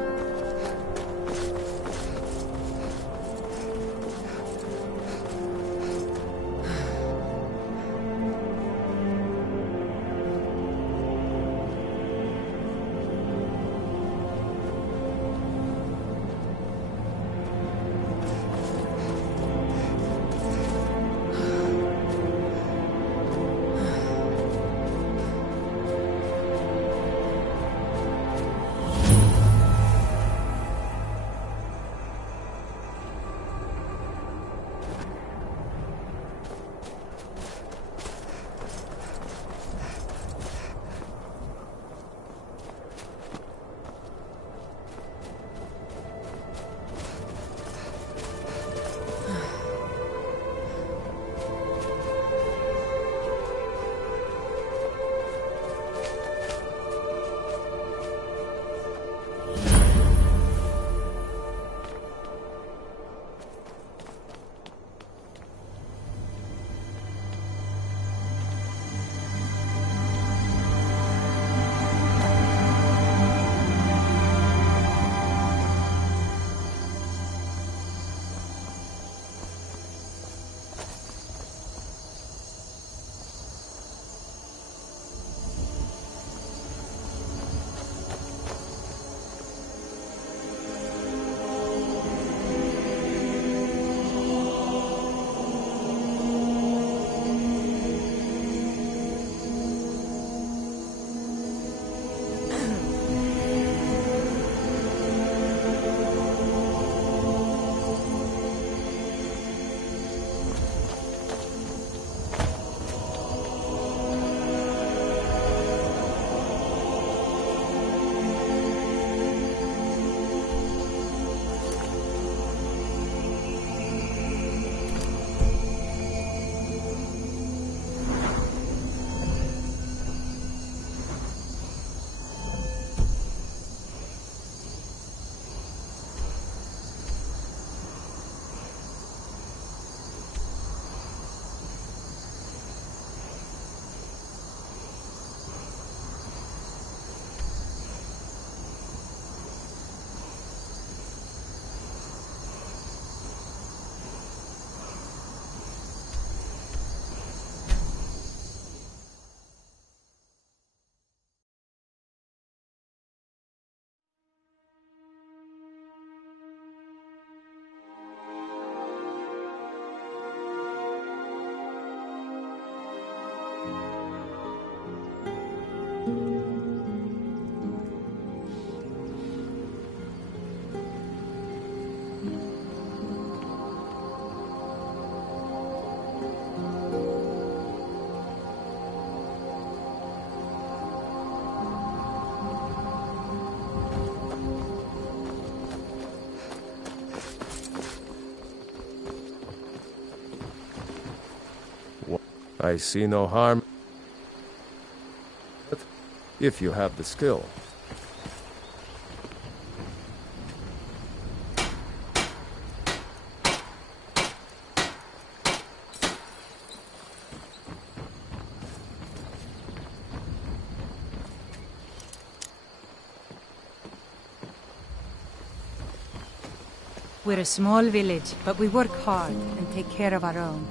I see no harm if you have the skill. We're a small village, but we work hard and take care of our own.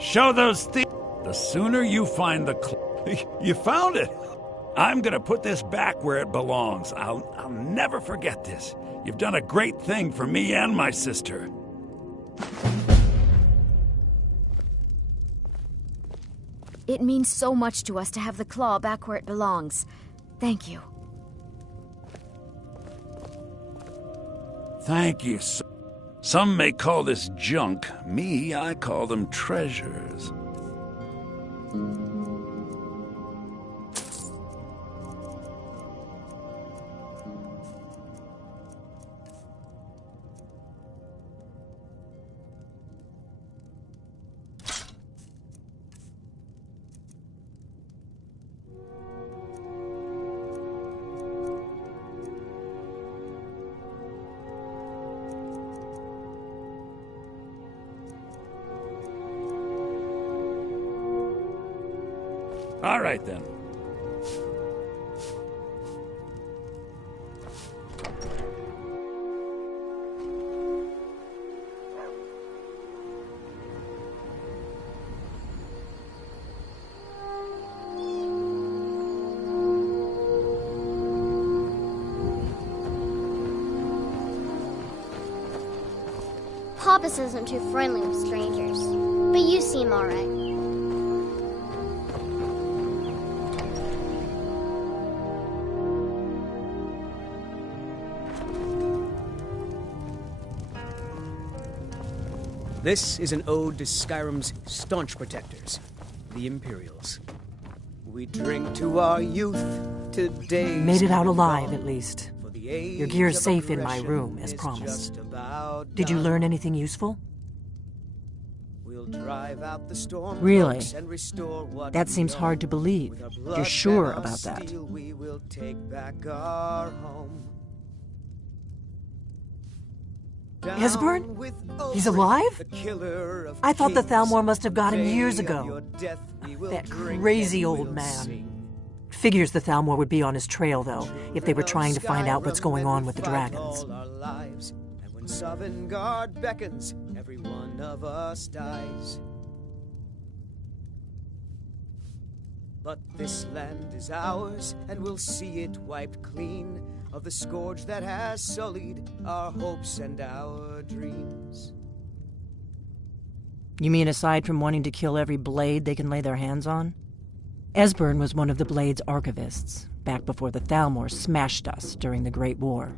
Show those thieves. The sooner you find the you found it. I'm gonna put this back where it belongs. I'll never forget this. You've done a great thing for me and my sister. It means so much to us to have the claw back where it belongs. Thank you. Thank you, sir. Some may call this junk. Me, I call them treasures. All right, then. Papas isn't too friendly with strangers, but you seem all right. This is an ode to Skyrim's staunch protectors, the Imperials. We drink to our youth today. Made it out alive, at least. Your gear's safe in my room, as promised. Did you learn anything useful? We'll drive out the storm Really? and restore what That seems hard to believe. You're sure about that? We will take back our home. Esbern? He's alive? I thought the Thalmor must have got him years ago. That crazy old man. Figures the Thalmor would be on his trail, though, if they were trying to find out what's going on with the dragons. And when Sovngarde beckons, every one of us dies. But this land is ours, and we'll see it wiped clean of the scourge that has sullied our hopes and our dreams. You mean aside from wanting to kill every blade they can lay their hands on? Esbern was one of the Blade's archivists, back before the Thalmor smashed us during the Great War.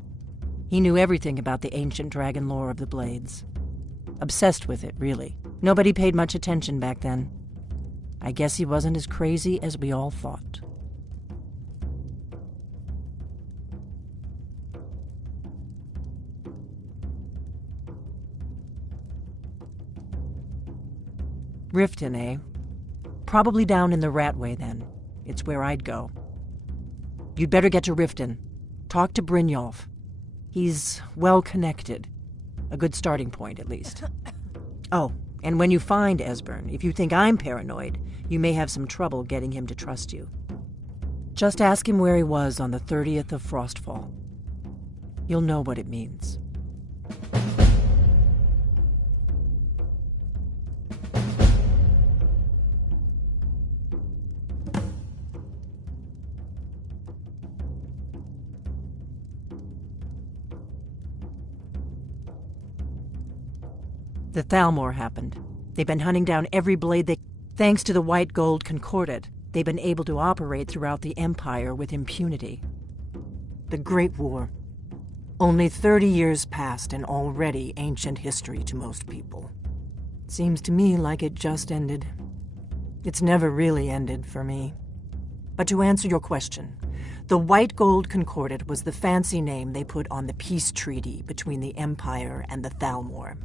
He knew everything about the ancient dragon lore of the Blades. Obsessed with it, really. Nobody paid much attention back then. I guess he wasn't as crazy as we all thought. Riften, eh? Probably down in the Ratway, then. It's where I'd go. You'd better get to Riften. Talk to Brynjolf. He's well-connected. A good starting point, at least. Oh, and when you find Esbern, if you think I'm paranoid, you may have some trouble getting him to trust you. Just ask him where he was on the 30th of Frostfall. You'll know what it means. The Thalmor happened. They've been hunting down every blade they... Thanks to the White Gold Concordat, they've been able to operate throughout the Empire with impunity. The Great War. Only 30 years passed and already ancient history to most people. Seems to me like it just ended. It's never really ended for me. But to answer your question, the White Gold Concordat was the fancy name they put on the peace treaty between the Empire and the Thalmor.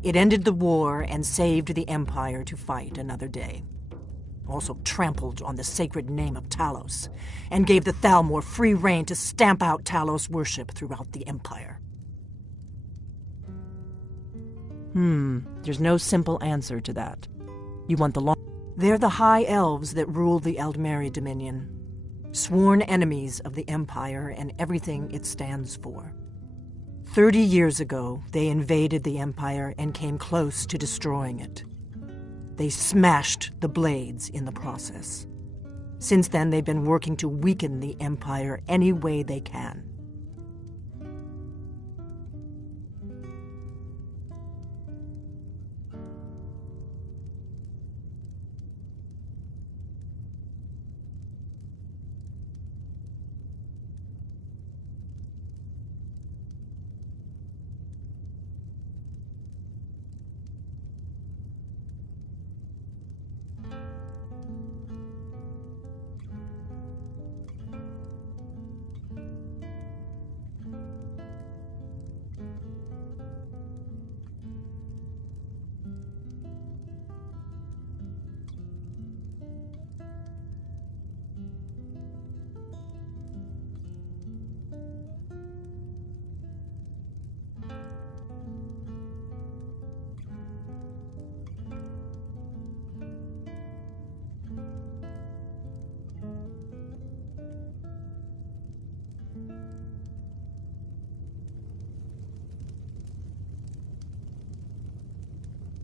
It ended the war and saved the Empire to fight another day. Also trampled on the sacred name of Talos, and gave the Thalmor free rein to stamp out Talos worship throughout the Empire. There's no simple answer to that. You want the long... They're the High Elves that rule the Eldmeri Dominion. Sworn enemies of the Empire and everything it stands for. 30 years ago, they invaded the Empire and came close to destroying it. They smashed the Blades in the process. Since then, they've been working to weaken the Empire any way they can.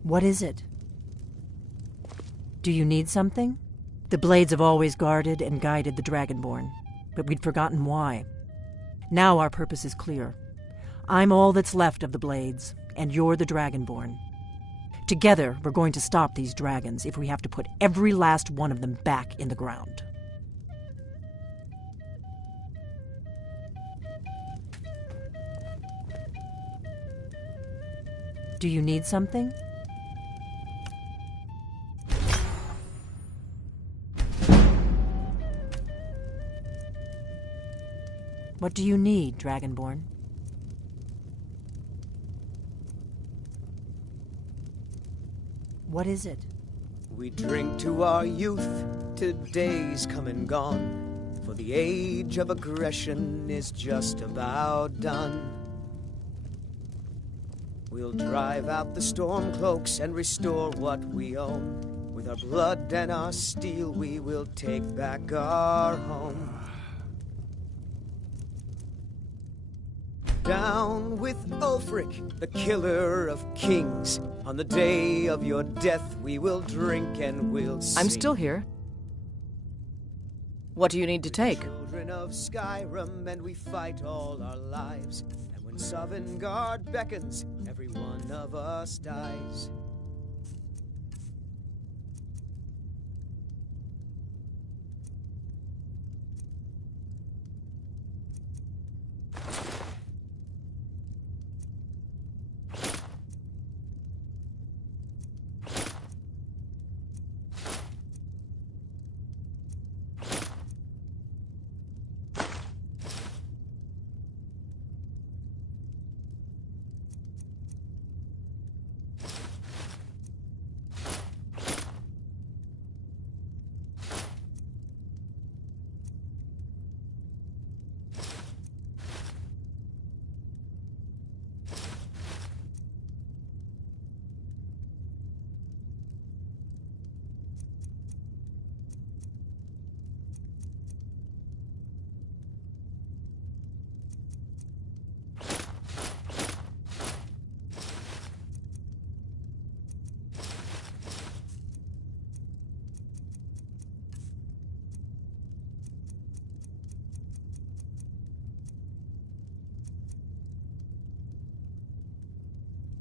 What is it? Do you need something? The Blades have always guarded and guided the Dragonborn, but we'd forgotten why. Now our purpose is clear. I'm all that's left of the Blades, and you're the Dragonborn. Together, we're going to stop these dragons if we have to put every last one of them back in the ground. Do you need something? What do you need, Dragonborn? What is it? We drink to our youth, to days come and gone, for the age of aggression is just about done. We'll drive out the storm cloaks and restore what we own. With our blood and our steel, we will take back our home. Down with Ulfric, the killer of kings. On the day of your death, we will drink and we'll sing. I'm still here. What do you need to take? Children of Skyrim, and we fight all our lives. And when Sovngarde beckons, every one of us dies.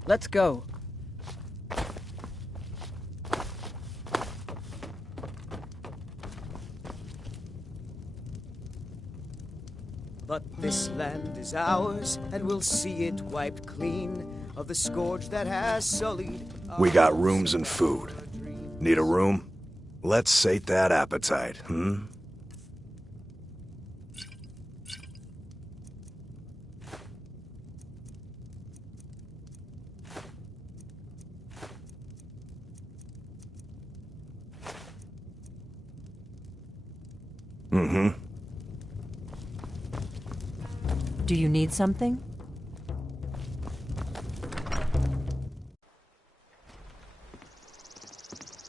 Let's go. But this land is ours, and we'll see it wiped clean of the scourge that has sullied our We got rooms and food. Need a room? Let's sate that appetite, hmm? Mm-hmm. Do you need something?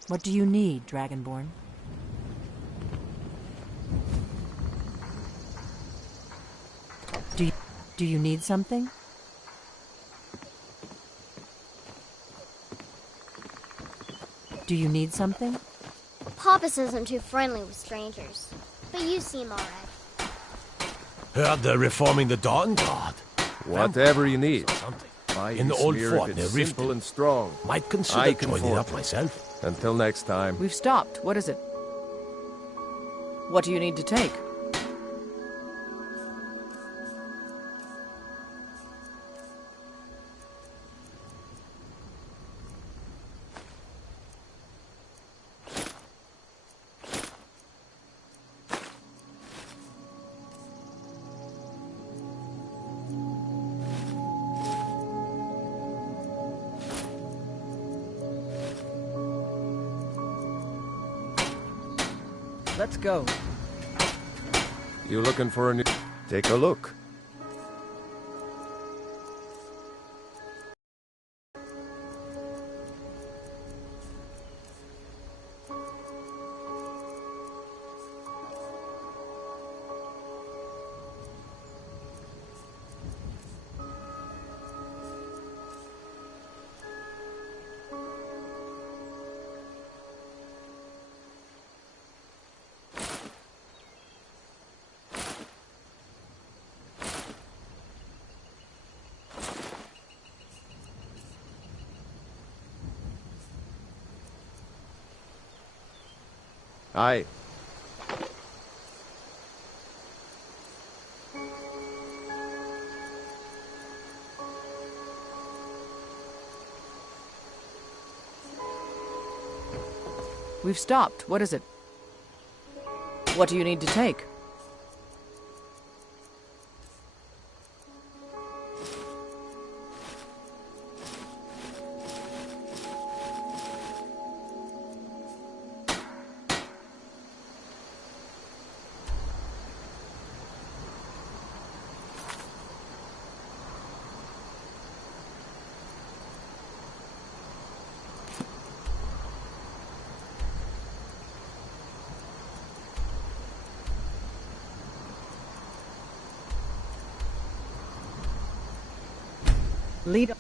What do you need, Dragonborn? Do you need something? Do you need something? Papas isn't too friendly with strangers, but you seem alright. Heard they're reforming the Dawn Guard. Whatever you need. In the old fort near simple and strong. Might consider joining up myself. Until next time. We've stopped. What is it? What do you need to take? Let's go. You looking for a new... Take a look. Aye. We've stopped. What is it? What do you need to take? Lead.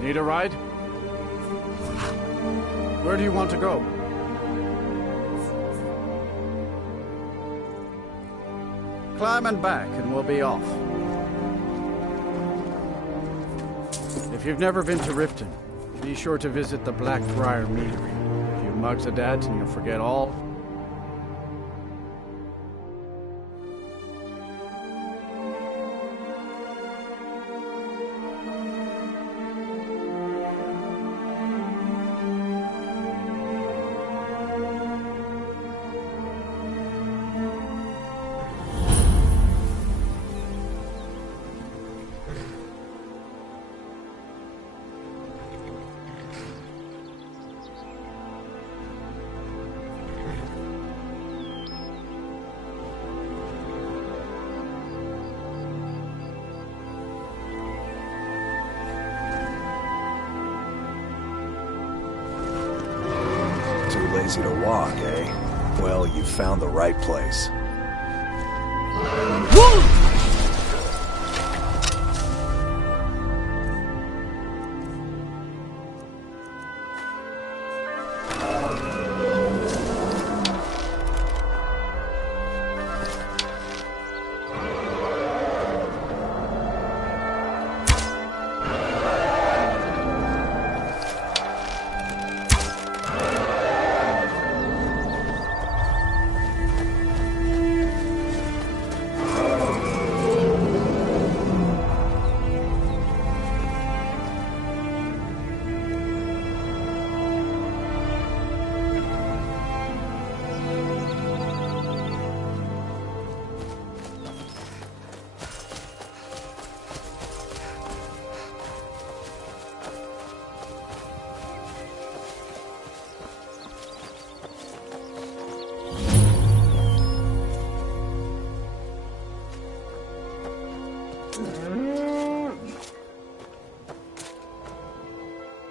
Need a ride? Where do you want to go? Climb and back and we'll be off. If you've never been to Riften, be sure to visit the Blackfriar Meadery. A few mugs of that and you'll forget all. Lazy to walk, eh? Well, you found the right place.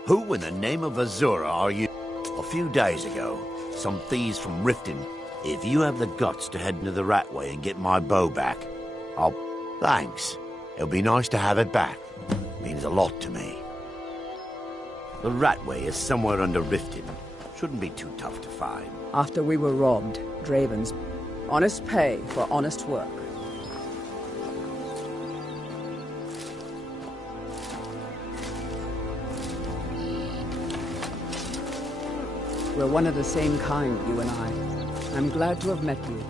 Who in the name of Azura are you? A few days ago, some thieves from Riften. If you have the guts to head into the Ratway and get my bow back, I'll... Thanks. It'll be nice to have it back. Means a lot to me. The Ratway is somewhere under Riften. Shouldn't be too tough to find. After we were robbed, Draven's honest pay for honest work. We're one of the same kind, you and I. I'm glad to have met you.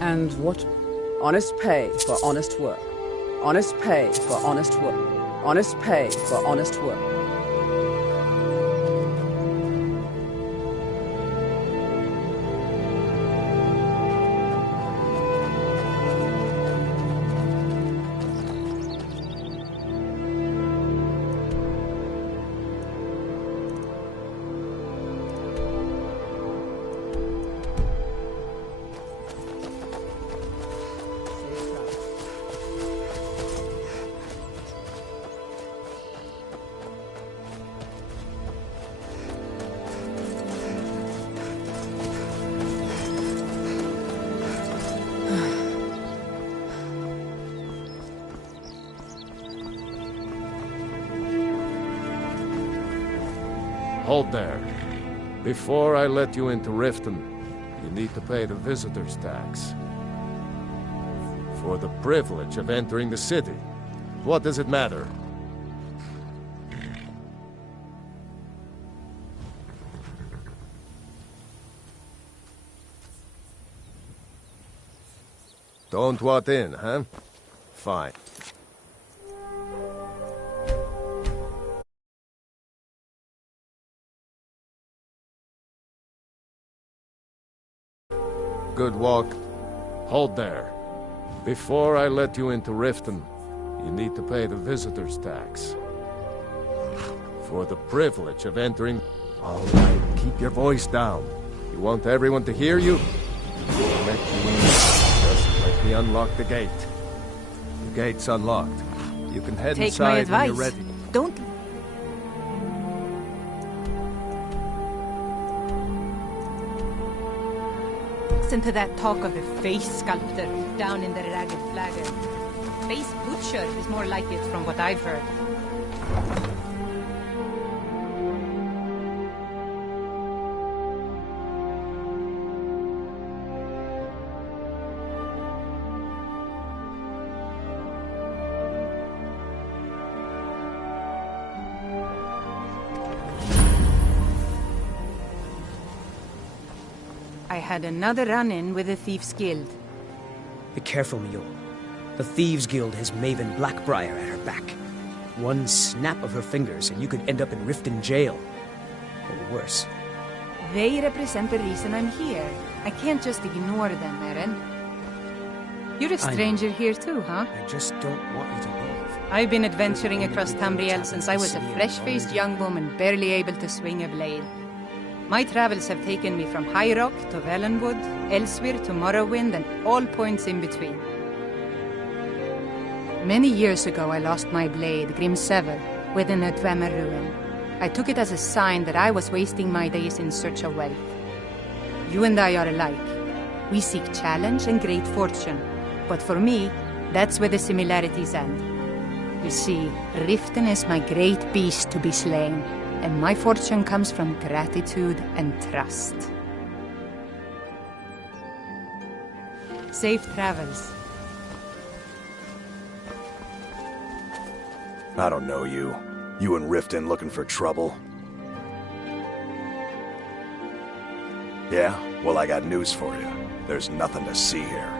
And what? Honest pay for honest work. Honest pay for honest work. Honest pay for honest work. Hold there. Before I let you into Riften, you need to pay the visitor's tax. For the privilege of entering the city. What does it matter? Don't want in, huh? Fine. Good walk. Hold there. Before I let you into Riften, you need to pay the visitor's tax. For the privilege of entering... All right, keep your voice down. You want everyone to hear you? I'll let you in. Just let me unlock the gate. The gate's unlocked. You can head Take my inside when you're advice. ready. Don't... Listen to that talk of a face sculptor down in the Ragged Flagger. Face butcher is more like it from what I've heard. I had another run-in with the Thieves' Guild. Be careful, Mule. The Thieves' Guild has Maven Blackbriar at her back. One snap of her fingers and you could end up in Riften jail. Or worse. They represent the reason I'm here. I can't just ignore them, Eren. You're a stranger here too, huh? I just don't want you to leave. I've been adventuring across Tamriel since I was a fresh-faced young woman barely able to swing a blade. My travels have taken me from High Rock to Valenwood, Elsewhere to Morrowind, and all points in between. Many years ago I lost my blade, Grimsever, within a Dwemer ruin. I took it as a sign that I was wasting my days in search of wealth. You and I are alike. We seek challenge and great fortune. But for me, that's where the similarities end. You see, Riften is my great beast to be slain, and my fortune comes from gratitude and trust. Safe travels. I don't know you. You and Riften looking for trouble? Yeah? Well, I got news for you. There's nothing to see here.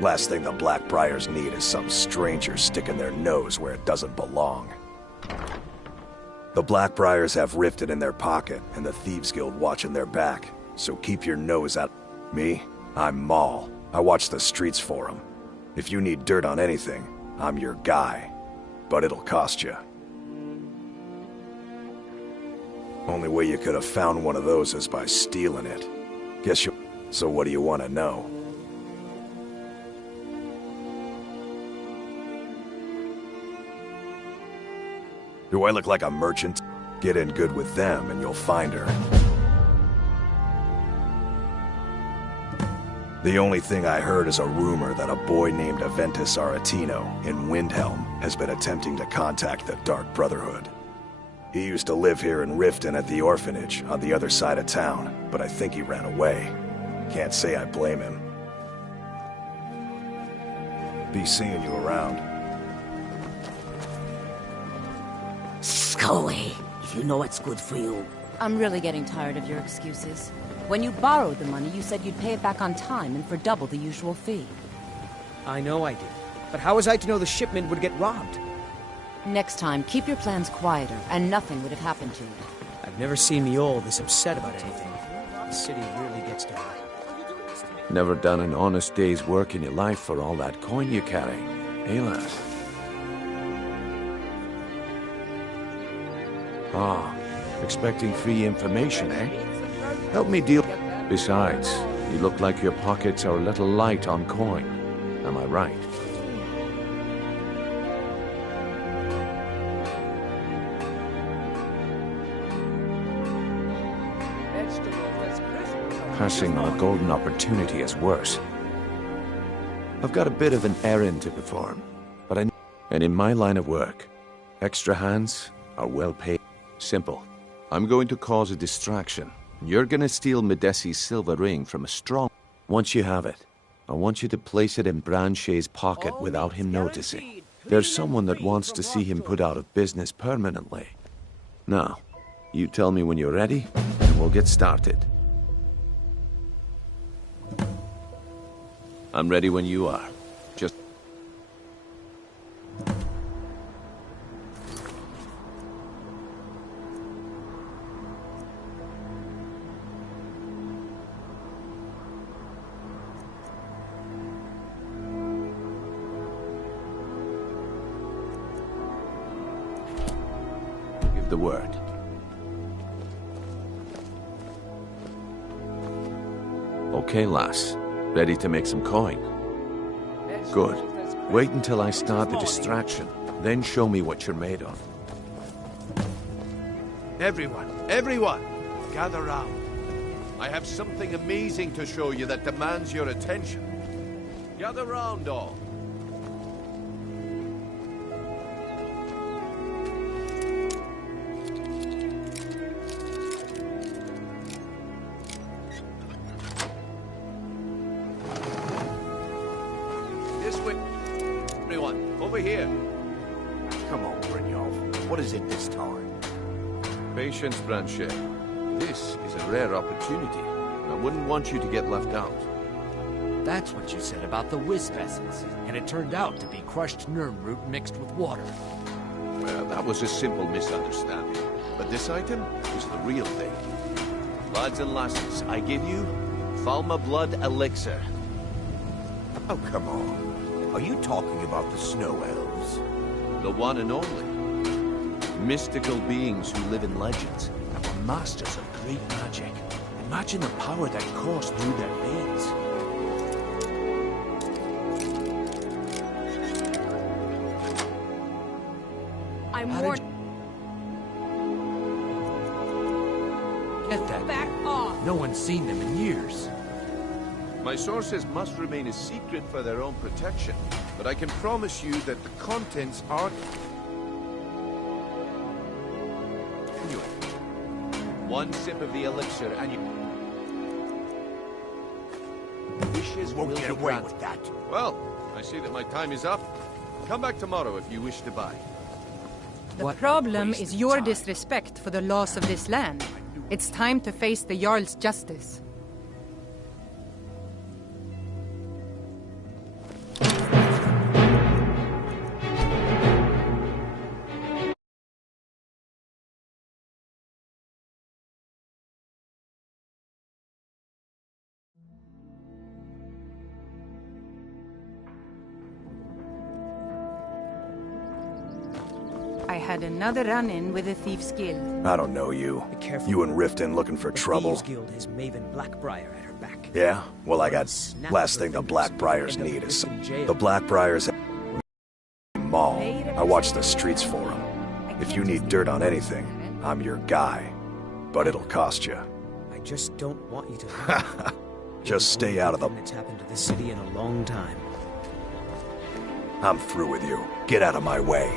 Last thing the Blackbriars need is some stranger sticking their nose where it doesn't belong. The Blackbriars have Riften in their pocket, and the Thieves Guild watching their back. So keep your nose out. Me? I'm Maul. I watch the streets for them. If you need dirt on anything, I'm your guy. But it'll cost you. Only way you could have found one of those is by stealing it. Guess you... So what do you want to know? Do I look like a merchant? Get in good with them and you'll find her. The only thing I heard is a rumor that a boy named Aventus Aretino in Windhelm has been attempting to contact the Dark Brotherhood. He used to live here in Riften at the orphanage on the other side of town, but I think he ran away. Can't say I blame him. Be seeing you around. Go away, if you know what's good for you. I'm really getting tired of your excuses. When you borrowed the money, you said you'd pay it back on time and for double the usual fee. I know I did. But how was I to know the shipment would get robbed? Next time, keep your plans quieter, and nothing would have happened to you. I've never seen me all this upset about anything. The city really gets to her. Never done an honest day's work in your life for all that coin you carry, eh, lass? Ah, expecting free information, eh? Help me deal. Besides, you look like your pockets are a little light on coin. Am I right? Passing on a golden opportunity is worse. I've got a bit of an errand to perform, and in my line of work, extra hands are well paid. Simple. I'm going to cause a distraction. You're gonna steal Medesi's silver ring from a strong... Once you have it, I want you to place it in Branche's pocket without him noticing. There's someone that wants to see him put out of business permanently. Now, you tell me when you're ready, and we'll get started. I'm ready when you are. Just... Give the word. Okay, lass. Ready to make some coin? Good. Wait until I start the distraction, then show me what you're made of. Everyone, gather round. I have something amazing to show you that demands your attention. Gather round, all. Over here. Come on, Brynjolf. What is it this time? Patience, Branche. This is a rare opportunity. I wouldn't want you to get left out. That's what you said about the whiz vessels, and it turned out to be crushed nerm root mixed with water. Well, that was a simple misunderstanding. But this item was the real thing. Lads and lasses, I give you Falma Blood Elixir. Oh, come on. Are you talking about the Snow Elves? The one and only. Mystical beings who live in legends and were masters of great magic. Imagine the power that coursed through their veins. I'm warned. Get that. Back off. No one's seen them in years. My sources must remain a secret for their own protection, but I can promise you that the contents are... Anyway, one sip of the elixir and you... Wishes won't get away granted. with that. Well, I see that my time is up. Come back tomorrow if you wish to buy. The problem is your disrespect for the laws of this land. It's time to face the Jarl's justice. I had another run-in with the Thieves' Guild. I don't know you. Be careful. You and Riften looking for trouble. The Thieves Guild has Maven Blackbriar at her back. Yeah? Well, I got... Last thing the Blackbriars need is... The Blackbriars... Mall. I watch the streets for them. If you need dirt on anything, I'm your guy. But it'll cost you. I just don't want you to... Just stay out of the... It's happened to this city in a long time. I'm through with you. Get out of my way.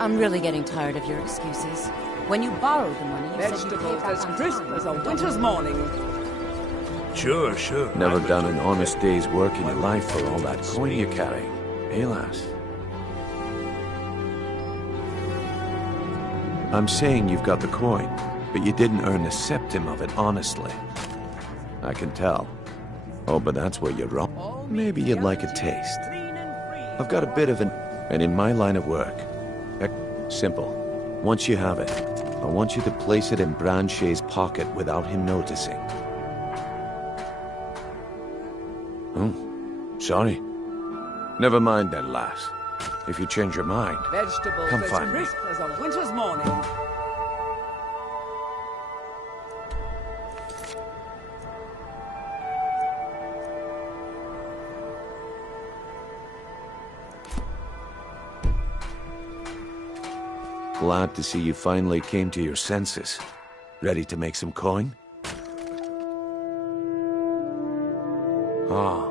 I'm really getting tired of your excuses. When you borrowed the money, you said you'd pay back as on crisp time. as a winter's morning. Sure. Never done an honest day's work in your life for all that coin you carry, eh, lass? I'm saying you've got the coin, but you didn't earn a septim of it honestly. I can tell. Oh, but that's where you're wrong. Maybe you'd like a taste. I've got a bit of an... And in my line of work, simple. Once you have it, I want you to place it in Branchet's pocket without him noticing. Oh, sorry. Never mind then, lass. If you change your mind, Vegetables come as find me. crisp as a winter's morning. Glad to see you finally came to your senses. Ready to make some coin? Ah.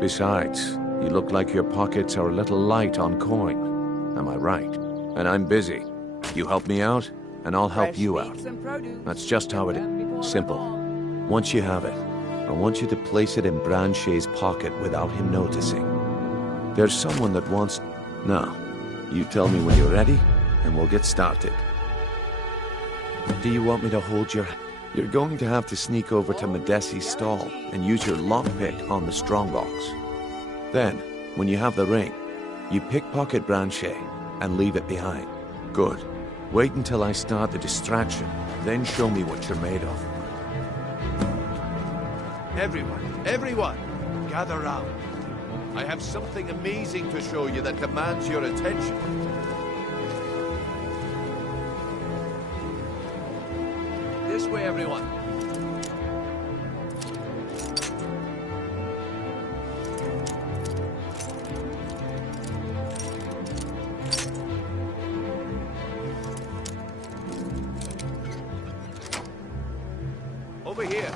Besides, you look like your pockets are a little light on coin. Am I right? And I'm busy. You help me out, and I'll help you out. That's just how it is. Simple. Once you have it, I want you to place it in Branchet's pocket without him noticing. There's someone that wants... Now, you tell me when you're ready, and we'll get started. Do you want me to hold your... You're going to have to sneak over to Medesi's stall and use your lockpick on the strongbox. Then, when you have the ring, you pickpocket Branchet and leave it behind. Good. Wait until I start the distraction, then show me what you're made of. Everyone, gather round. I have something amazing to show you that demands your attention. This way, everyone. Over here.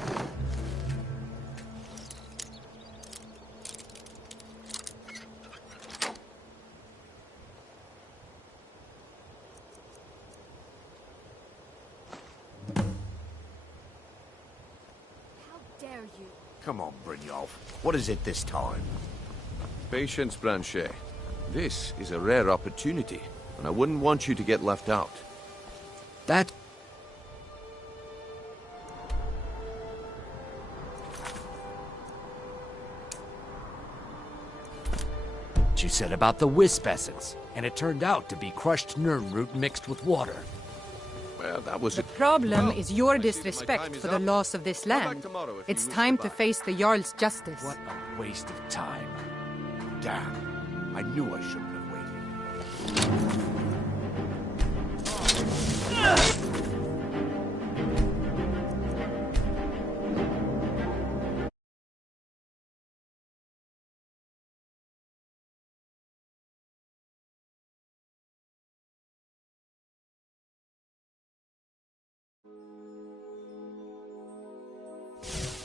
Come on, Brynjolf. What is it this time? Patience, Branchet. This is a rare opportunity, and I wouldn't want you to get left out. That... You said about the wisp essence, and it turned out to be crushed Nirnroot mixed with water. Well, that was The problem is your disrespect for the laws of this land. It's time to face the Jarl's justice. What a waste of time. Damn. I knew I shouldn't have waited.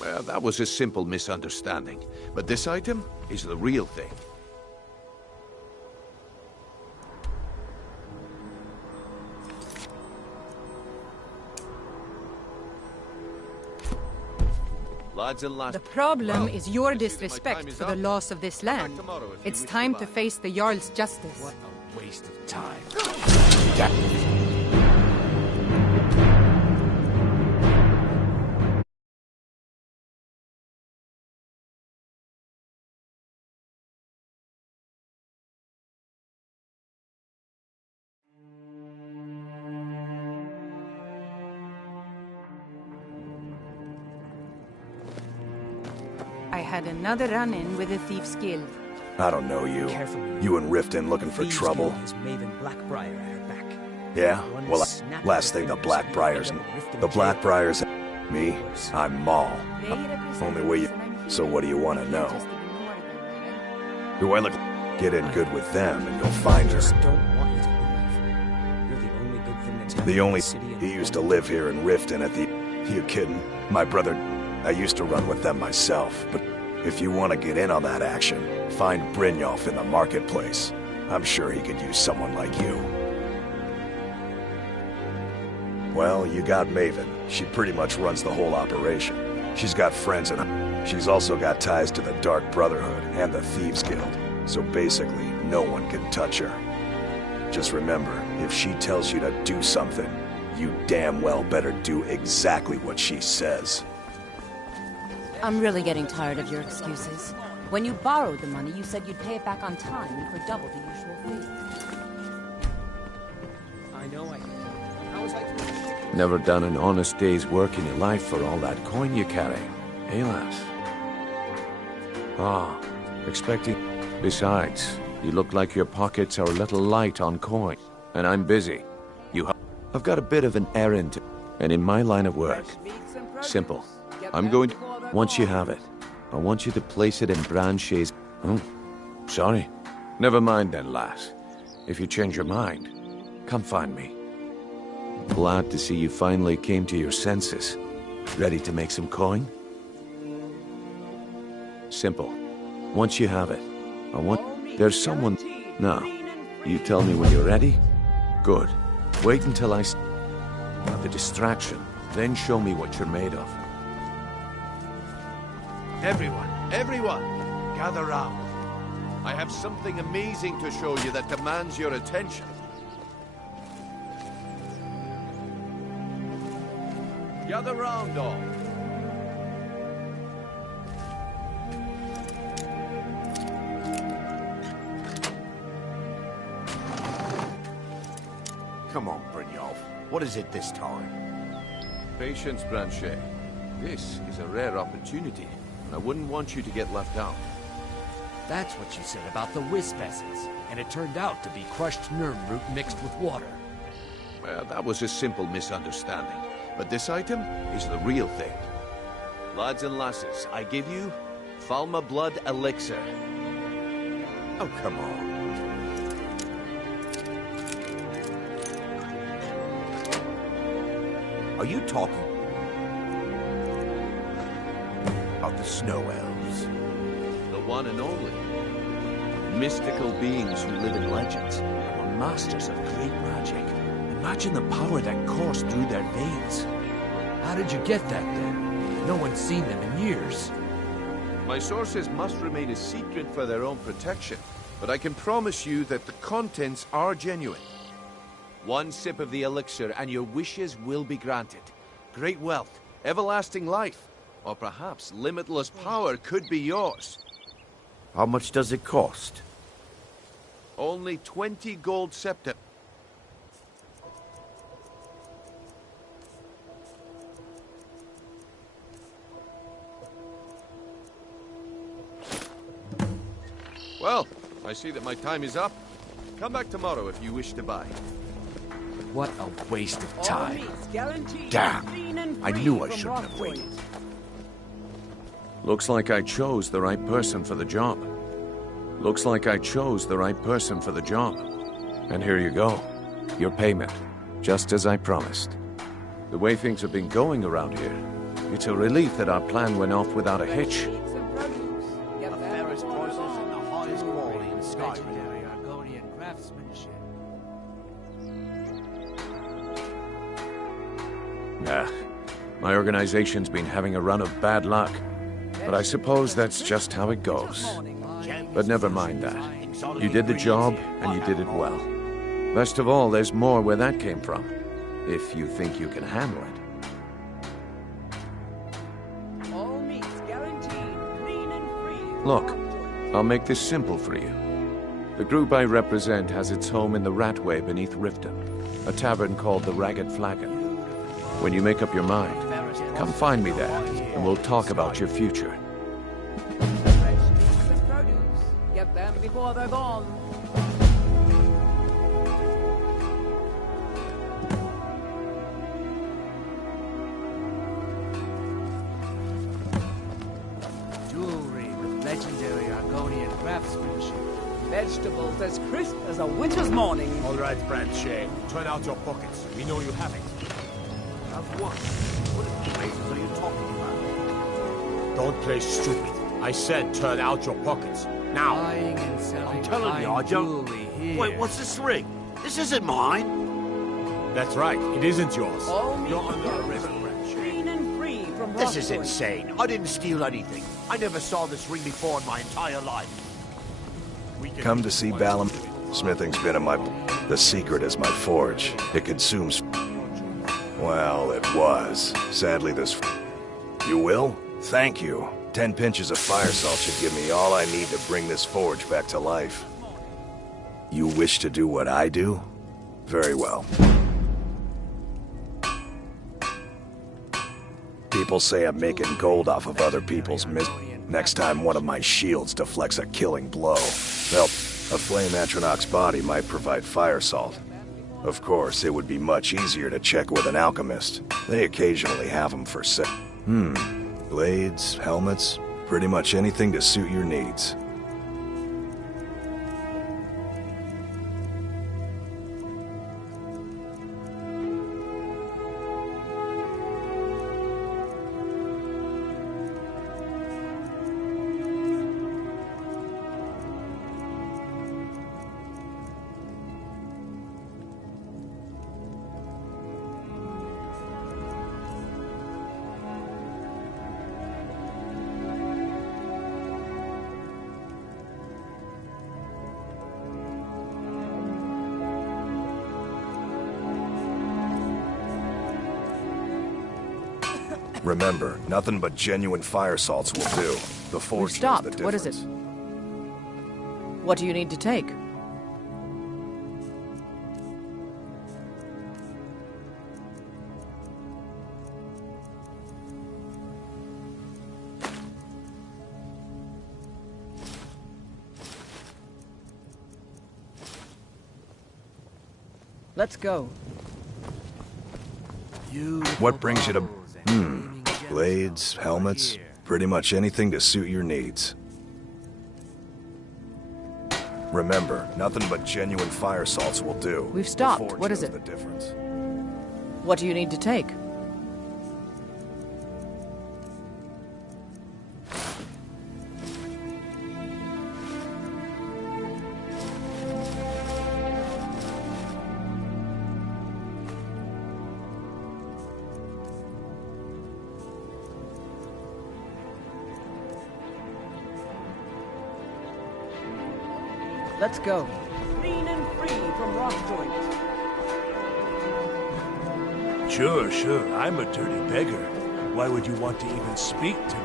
Well, that was a simple misunderstanding. But this item is the real thing. Lads and lasses. The problem is your disrespect for the laws of this land. It's time to face the Jarl's justice. What a waste of time. I had another run-in with the Thieves' Guild. I don't know you. You and Riften looking for trouble. Has Maven Blackbriar at her back. Yeah? Well, last thing the Blackbriars... The Blackbriars... Me? I'm Maul. Only way you... So what do you want to know? Do I look... Get in good with them and you'll find her. Don't want you to leave. You're the only good thing that's happened The only... in the city. He used to live here in Riften at the... You kidding? My brother... I used to run with them myself, but if you want to get in on that action, find Brynjolf in the marketplace. I'm sure he could use someone like you. Well, you got Maven. She pretty much runs the whole operation. She's got friends and she's also got ties to the Dark Brotherhood and the Thieves Guild. So basically, no one can touch her. Just remember, if she tells you to do something, you damn well better do exactly what she says. I'm really getting tired of your excuses. When you borrowed the money, you said you'd pay it back on time and for double the usual fee. I know I can. How was I to... Never done an honest day's work in your life for all that coin you carry, eh, lass? Ah, expecting... Besides, you look like your pockets are a little light on coin, and I'm busy. I've got a bit of an errand to... And in my line of work, simple. I'm going to... Once you have it, I want you to place it in Branche's... Oh, sorry. Never mind then, lass. If you change your mind, come find me. Glad to see you finally came to your senses. Ready to make some coin? Simple. Once you have it, I want... There's someone... Now, you tell me when you're ready? Good. Wait until I... Have the distraction, then show me what you're made of. Everyone, gather round. I have something amazing to show you that demands your attention. Gather round, all. Come on, Brynjolf. What is it this time? Patience, Branche. This is a rare opportunity, and I wouldn't want you to get left out. That's what you said about the wisp essence, and it turned out to be crushed Nirnroot mixed with water. Well, that was a simple misunderstanding. But this item is the real thing. Lads and lasses, I give you Falma Blood Elixir. Oh, come on. Are you talking about the Snow Elves? The one and only. Mystical beings who live in legends and were masters of great magic. Imagine the power that coursed through their veins. How did you get that then? No one's seen them in years. My sources must remain a secret for their own protection, but I can promise you that the contents are genuine. One sip of the elixir and your wishes will be granted. Great wealth, everlasting life, or perhaps limitless power could be yours. How much does it cost? Only 20 gold septa. Well, I see that my time is up. Come back tomorrow if you wish to buy. What a waste of time. Damn! I knew I shouldn't have waited. Looks like I chose the right person for the job. Looks like I chose the right person for the job. And here you go. Your payment. Just as I promised. The way things have been going around here, it's a relief that our plan went off without a hitch. The fairest prices and the highest quality in Skyrim. Nah, my organization's been having a run of bad luck. But I suppose that's just how it goes. But never mind that. You did the job, and you did it well. Best of all, there's more where that came from. If you think you can handle it. Look, I'll make this simple for you. The group I represent has its home in the Ratway beneath Riften, a tavern called the Ragged Flagon. When you make up your mind, come find me there, and we'll talk about your future. Get them before they're gone. Jewelry with legendary Argonian craftsmanship. Vegetables as crisp as a winter's morning. All right, Branche. Turn out your pockets. We know you have it. Have what? What places are you talking about? Don't play stupid. I said turn out your pockets. Now! Buying and selling I'm telling you, I don't... jewelry here. Wait, what's this ring? This isn't mine! That's right, it isn't yours. You're under arrest, Branche. Clean and free from This is insane. I didn't steal anything. I never saw this ring before in my entire life. Come to see Balam. Smithing's been in my... The secret is my forge. It consumes... Well, it was. Sadly, this... You will? Thank you. 10 pinches of fire salt should give me all I need to bring this forge back to life. You wish to do what I do? Very well. People say I'm making gold off of other people's Next time one of my shields deflects a killing blow, well, a flame Atronach's body might provide fire salt. Of course, it would be much easier to check with an alchemist. They occasionally have them for sale. Blades, helmets, pretty much anything to suit your needs. Remember, nothing but genuine fire salts will do. The forge We've stopped. knows the What is it? difference. What do you need to take? Let's go. What brings you to... Blades, helmets, pretty much anything to suit your needs. Remember, nothing but genuine fire salts will do. We've The stopped. forge What is knows it? the difference. What do you need to take? Let's go. Clean and free from rock joints. Sure. I'm a dirty beggar. Why would you want to even speak to me?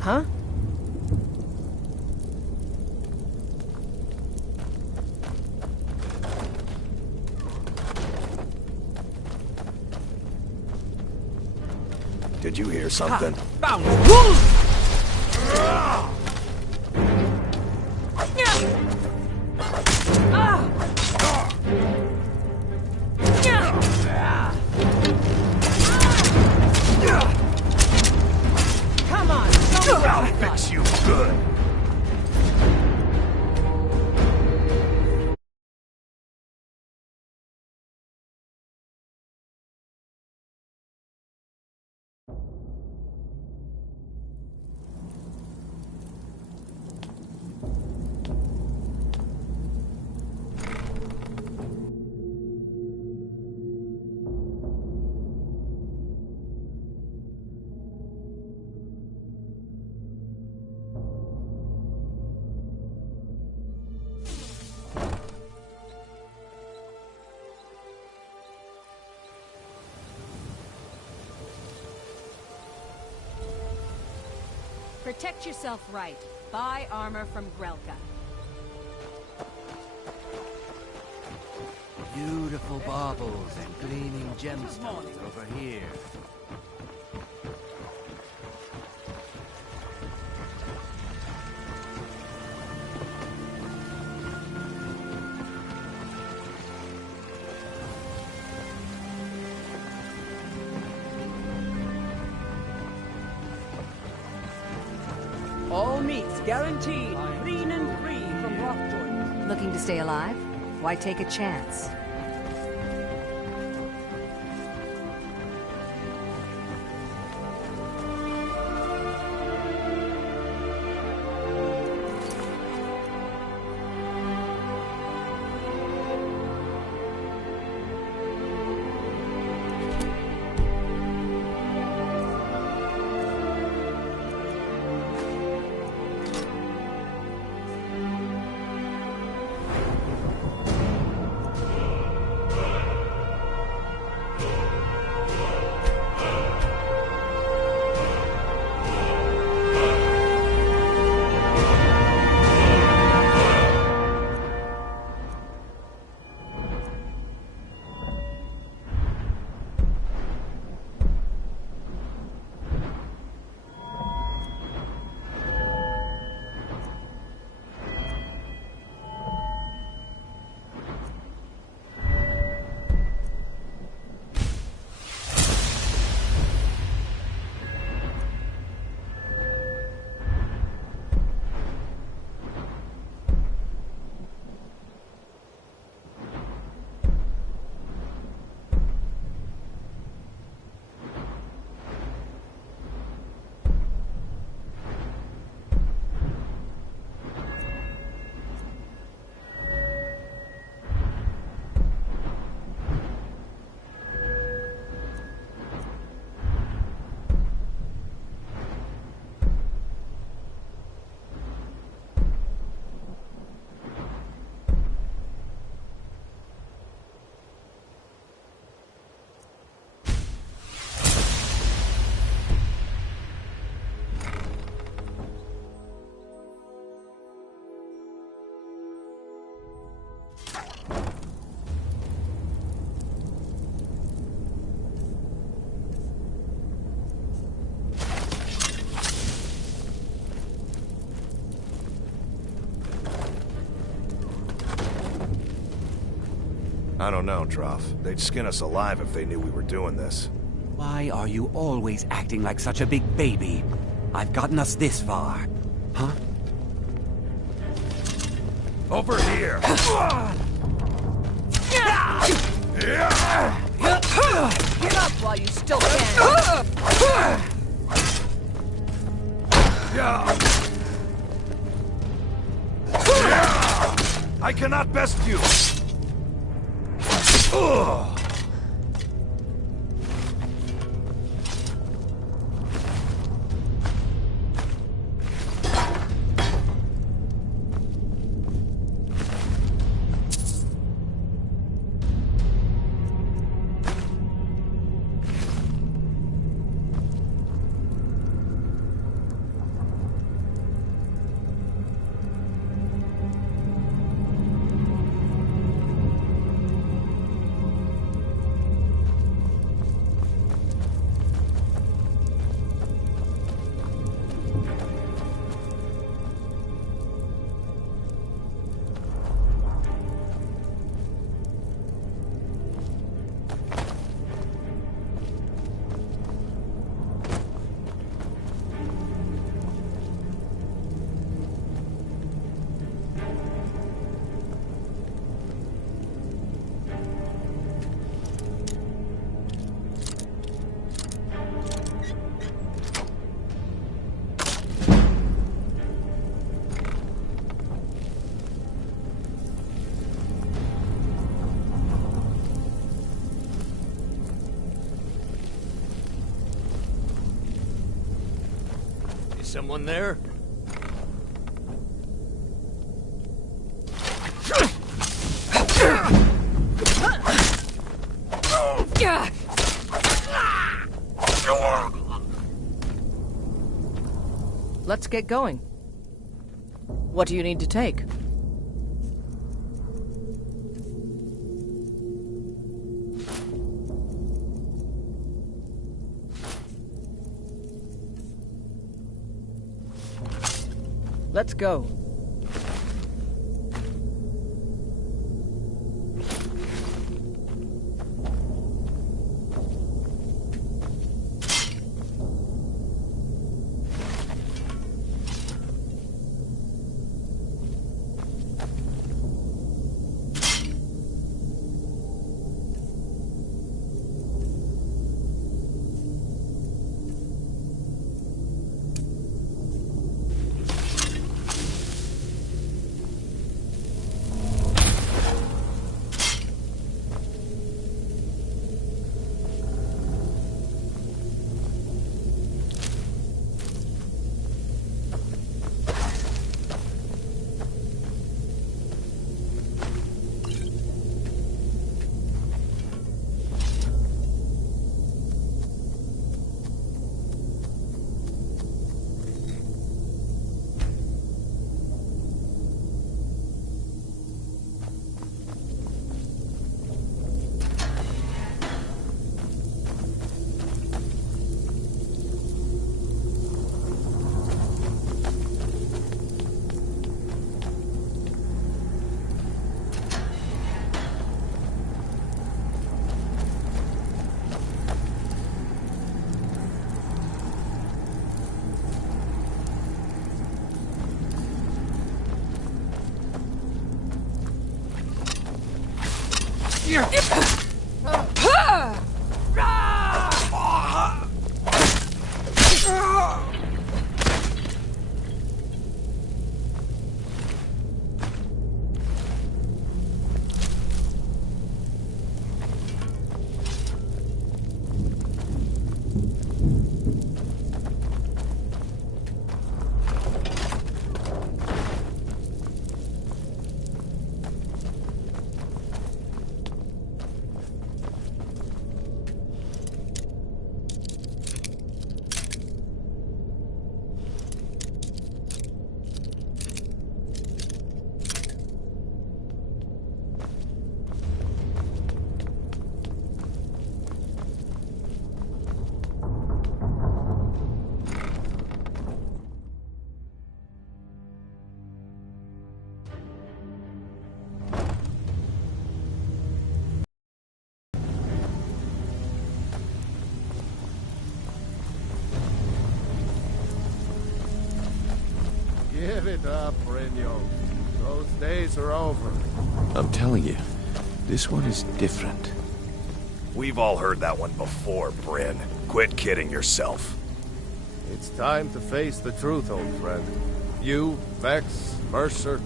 Huh? Did you hear something? Bound. Come on, I'll fix you good. Protect yourself right. Buy armor from Grelka. Beautiful baubles and gleaming gemstones over here. All meats guaranteed, clean and free from rock joints. Looking to stay alive? Why take a chance? I don't know, Droff. They'd skin us alive if they knew we were doing this. Why are you always acting like such a big baby? I've gotten us this far. Huh? Over here! Get up while you still can! I cannot best you! Someone there? Let's get going. What do you need to take? Let's go. Give it up, Brynjo. Those days are over. I'm telling you, this one is different. We've all heard that one before, Bryn. Quit kidding yourself. It's time to face the truth, old friend. You, Vex, Mercer,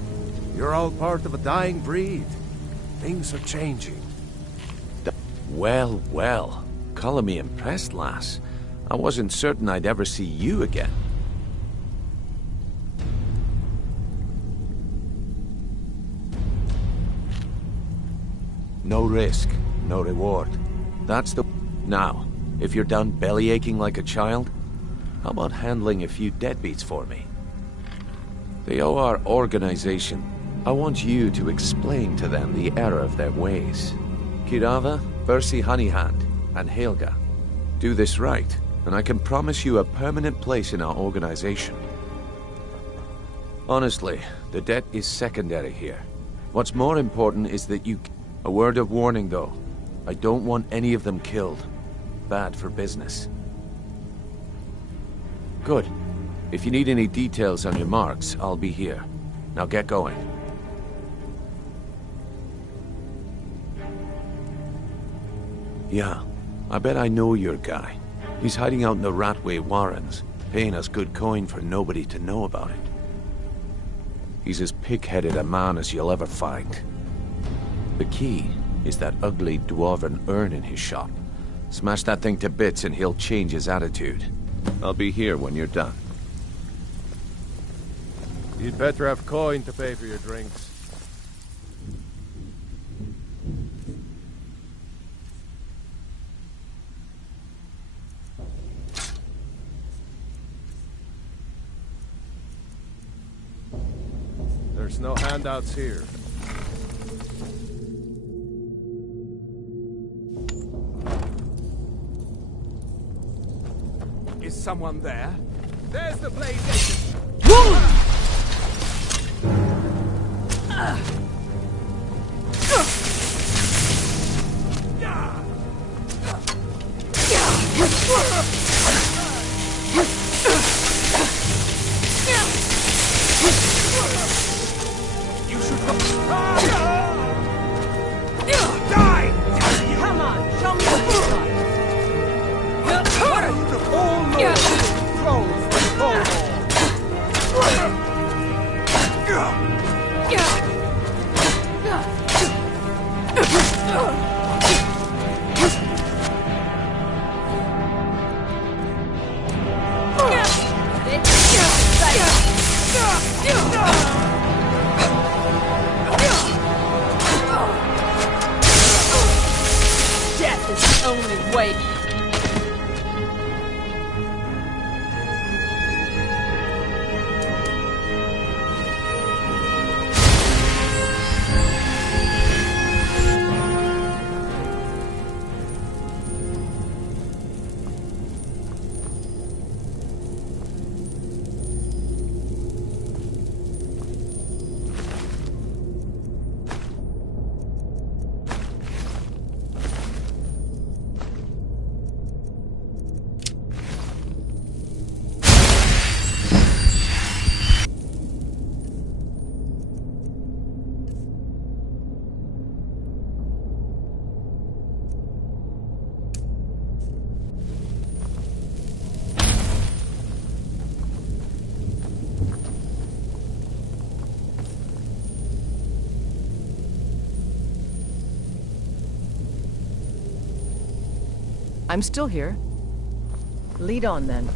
you're all part of a dying breed. Things are changing. Well, well. Color me impressed, lass. I wasn't certain I'd ever see you again. No risk, no reward. That's the... Now, if you're done belly-aching like a child, how about handling a few deadbeats for me? They owe our organization. I want you to explain to them the error of their ways. Kirava, Percy Honeyhand, and Helga. Do this right, and I can promise you a permanent place in our organization. Honestly, the debt is secondary here. What's more important is that you... A word of warning, though. I don't want any of them killed. Bad for business. Good. If you need any details on your marks, I'll be here. Now get going. Yeah, I bet I know your guy. He's hiding out in the Ratway Warrens, paying us good coin for nobody to know about it. He's as pig-headed a man as you'll ever find. The key is that ugly dwarven urn in his shop. Smash that thing to bits and he'll change his attitude. I'll be here when you're done. You'd better have coin to pay for your drinks. There's no handouts here. Is someone there? There's the blaze agent! You should die! Come on, show me the good side. What are you to all know? Trolls with Death is the only way. I'm still here. Lead on, then.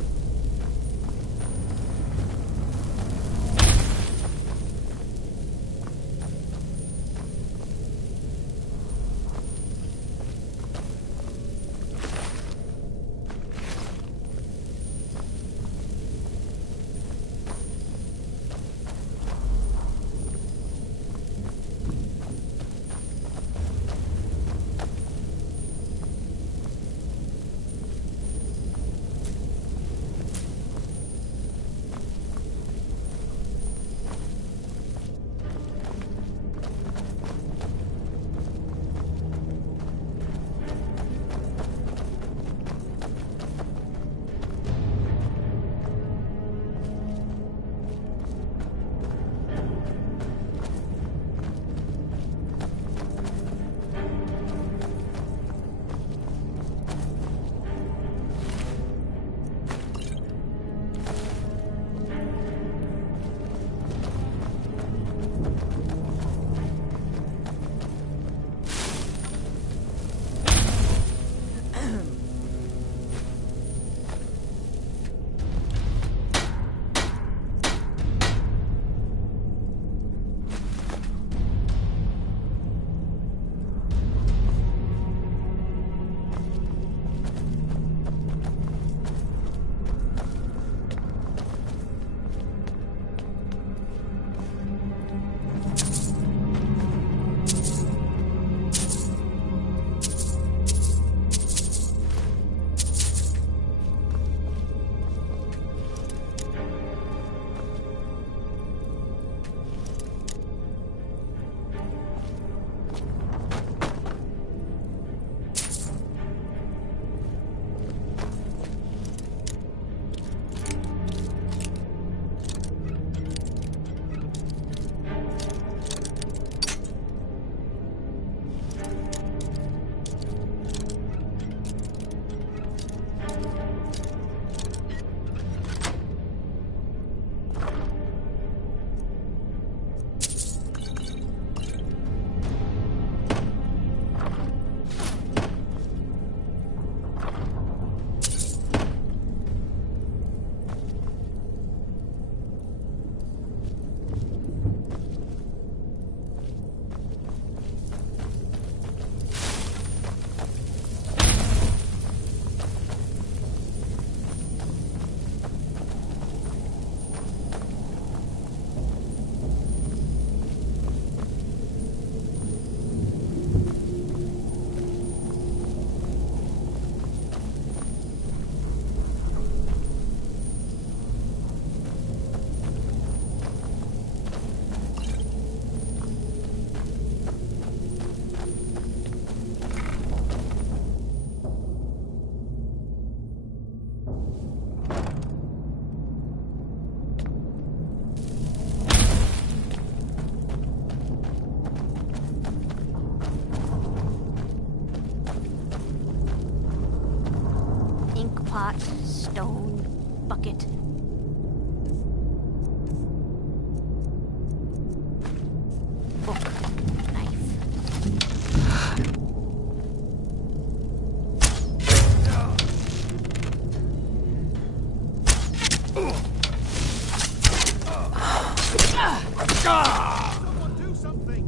stone, bucket. Book, knife. Someone do something!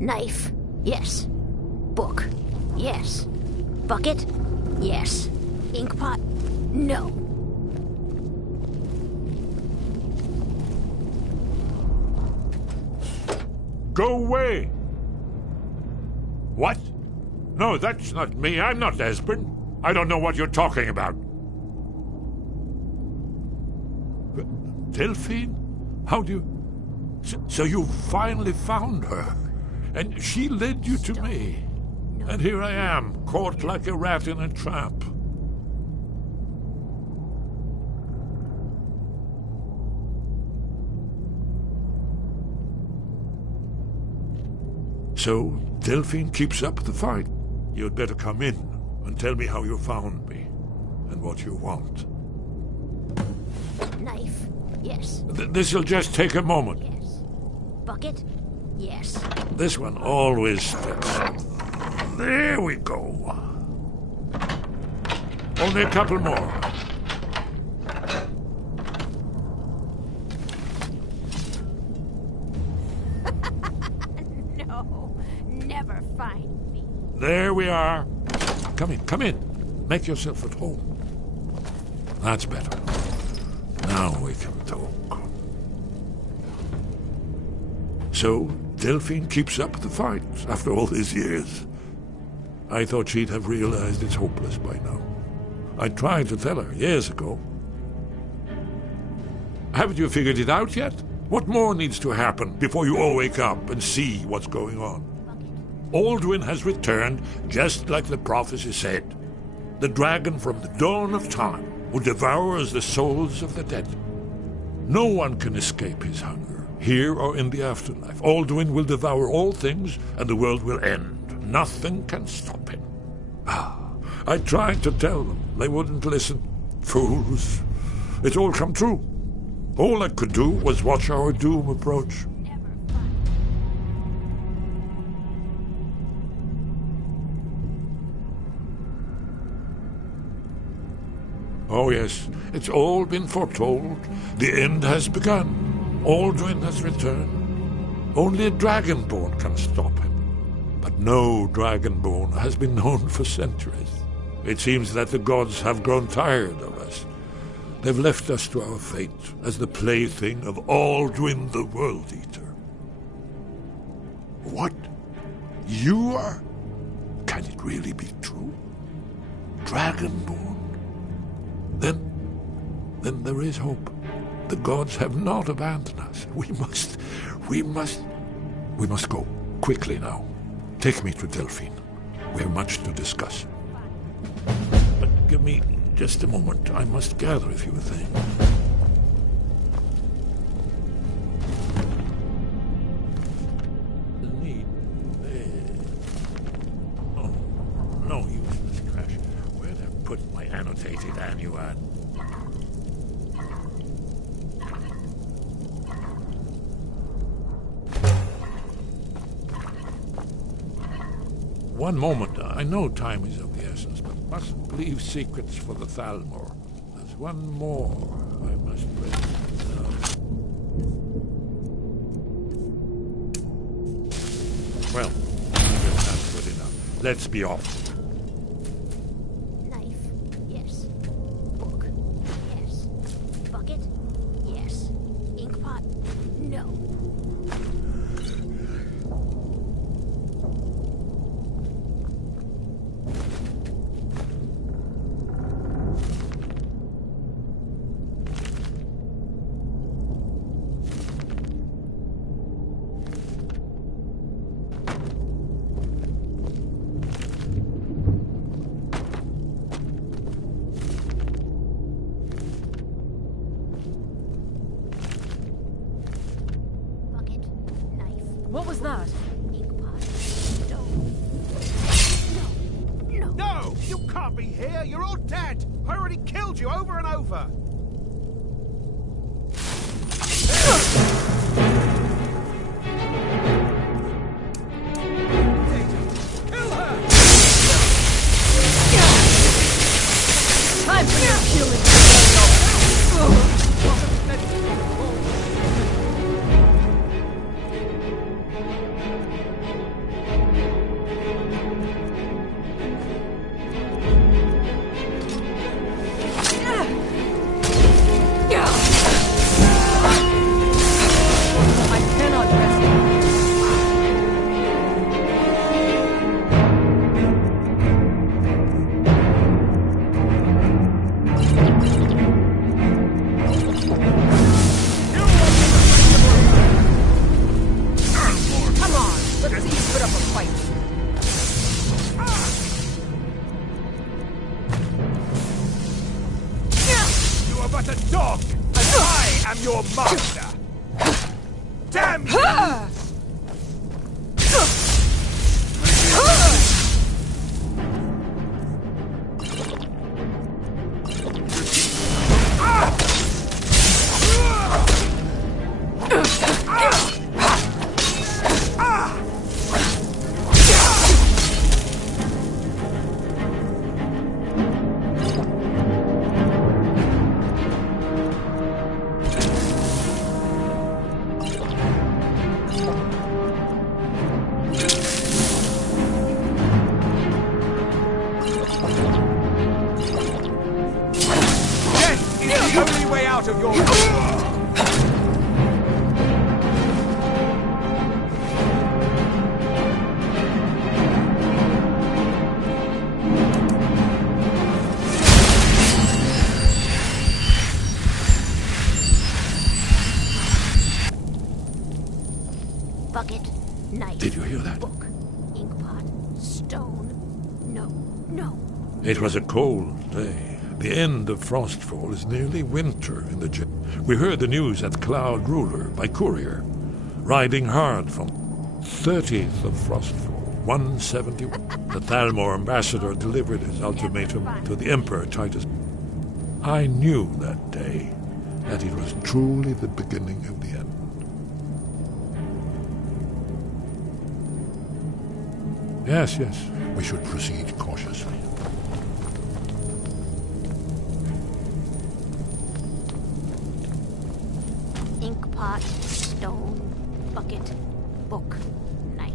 Knife, yes. Book, yes. Bucket, yes. Inkpot, no. Go away! What? No, that's not me. I'm not Esben. I don't know what you're talking about. Delphine? How do you... So you finally found her, and she led you to me. And here I am, caught like a rat in a trap. So, Delphine keeps up the fight. You'd better come in and tell me how you found me, and what you want. Knife, yes. This'll just take a moment. Yes. Bucket, yes. This one always fits. There we go. Only a couple more. No, never find me. There we are. Come in, come in. Make yourself at home. That's better. Now we can talk. So, Delphine keeps up the fight after all these years. I thought she'd have realized it's hopeless by now. I tried to tell her years ago. Haven't you figured it out yet? What more needs to happen before you all wake up and see what's going on? Aldwin has returned just like the prophecy said. The dragon from the dawn of time who devours the souls of the dead. No one can escape his hunger, here or in the afterlife. Aldwin will devour all things and the world will end. Nothing can stop him. I tried to tell them. They wouldn't listen. Fools. It's all come true. All I could do was watch our doom approach. Oh yes, it's all been foretold. The end has begun. Aldwin has returned. Only a dragonborn can stop him. But no dragonborn has been known for centuries. It seems that the gods have grown tired of us. They've left us to our fate as the plaything of Aldwin the World Eater. What? You are? Can it really be true? Dragonborn? Then there is hope. The gods have not abandoned us. We must go. Quickly now. Take me to Delphine. We have much to discuss. But give me just a moment. I must gather a few things. Oh, no useless trash. Where'd I put my annotated annuad? One moment. I know time is of the essence, but mustn't leave secrets for the Thalmor. There's one more I must bring down. Well, that's good enough. Let's be off. Knife, yes. Book, yes. Bucket, yes. Inkpot, no. What was that? No! You can't be here! You're all dead! I already killed you over and over! Kill her! Time for your killing! But a dog, and I am your master! Damn you! The only way out of your... Bucket, knife. Did you hear that? Book, inkpot, stone. No. It was a cold day. The end of Frostfall is nearly winter in the We heard the news at Cloud Ruler by courier, riding hard from 30th of Frostfall, 171. The Thalmor ambassador delivered his ultimatum to the Emperor Titus. I knew that day that it was truly the beginning of the end. Yes, we should proceed cautiously. Inkpot, stone, bucket, book, knife.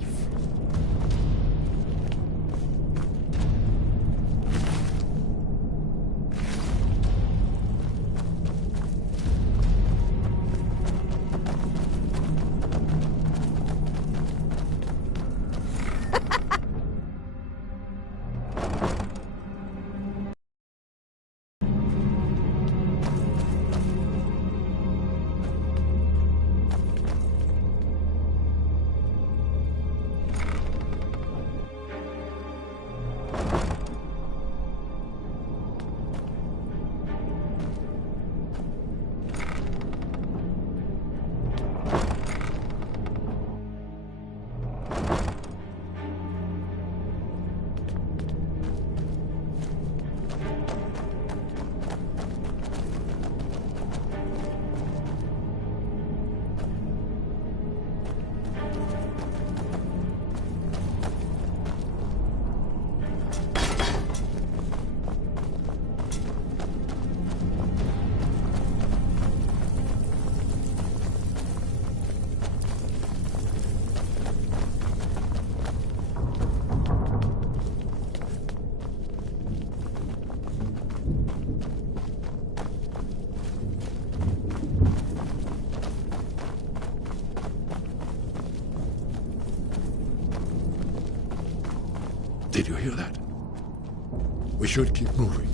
Did you hear that? We should keep moving.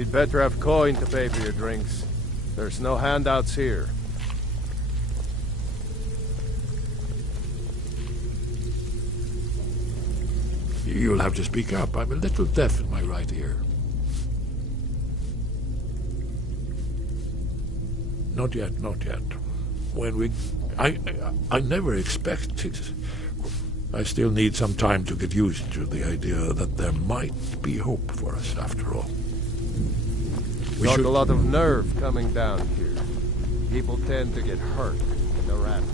You'd better have coin to pay for your drinks. There's no handouts here. You'll have to speak up. I'm a little deaf in my right ear. Not yet, not yet. When we... I never expected... I still need some time to get used to the idea that there might be hope for us after all. We got a lot of nerve coming down here. People tend to get hurt in the rat way.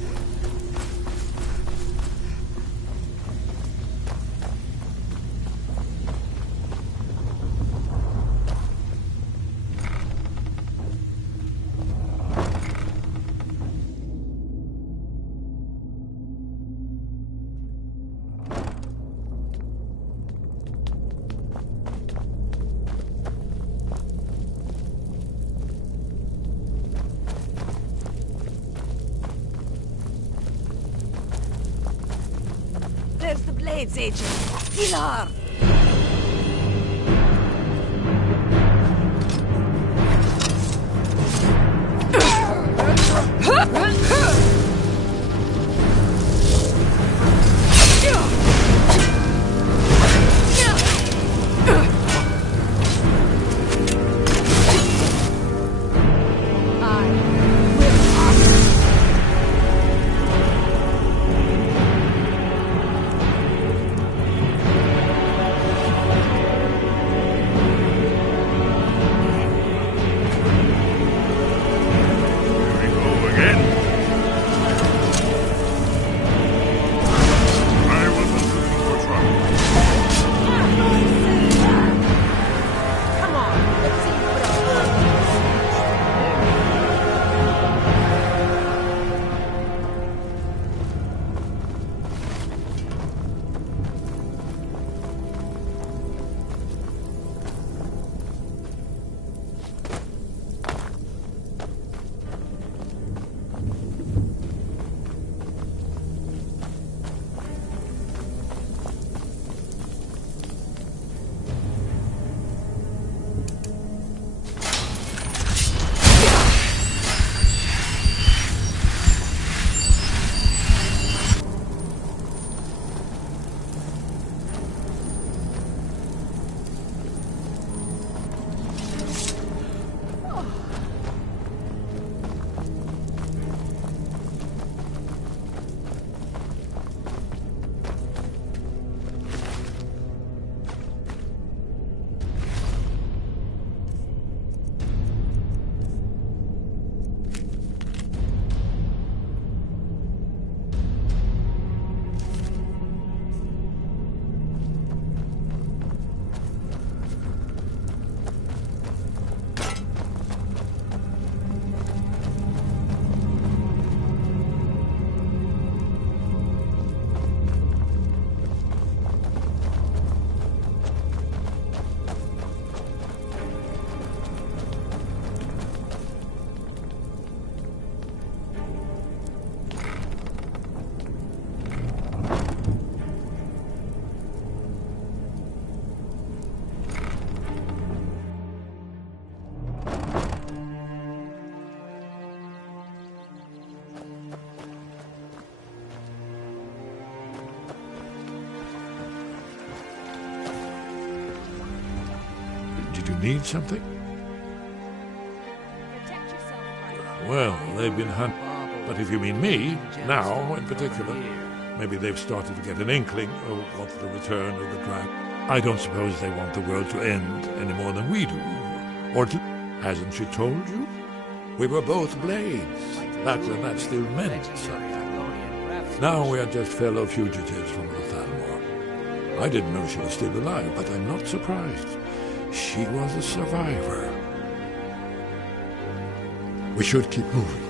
There's the Blades agent. Pilar! Did you need something? Well, they've been hunting. But if you mean me, now in particular, maybe they've started to get an inkling of what's the return of the dragon. I don't suppose they want the world to end any more than we do. Or to... Hasn't she told you? We were both blades. That still meant something. Now we are just fellow fugitives from the Thalmor. I didn't know she was still alive, but I'm not surprised. She was a survivor. We should keep moving.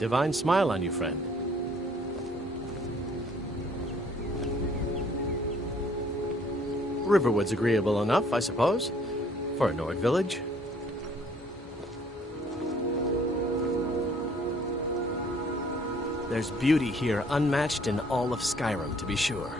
Divine smile on you, friend. Riverwood's agreeable enough, I suppose, for a Nord village. There's beauty here unmatched in all of Skyrim, to be sure.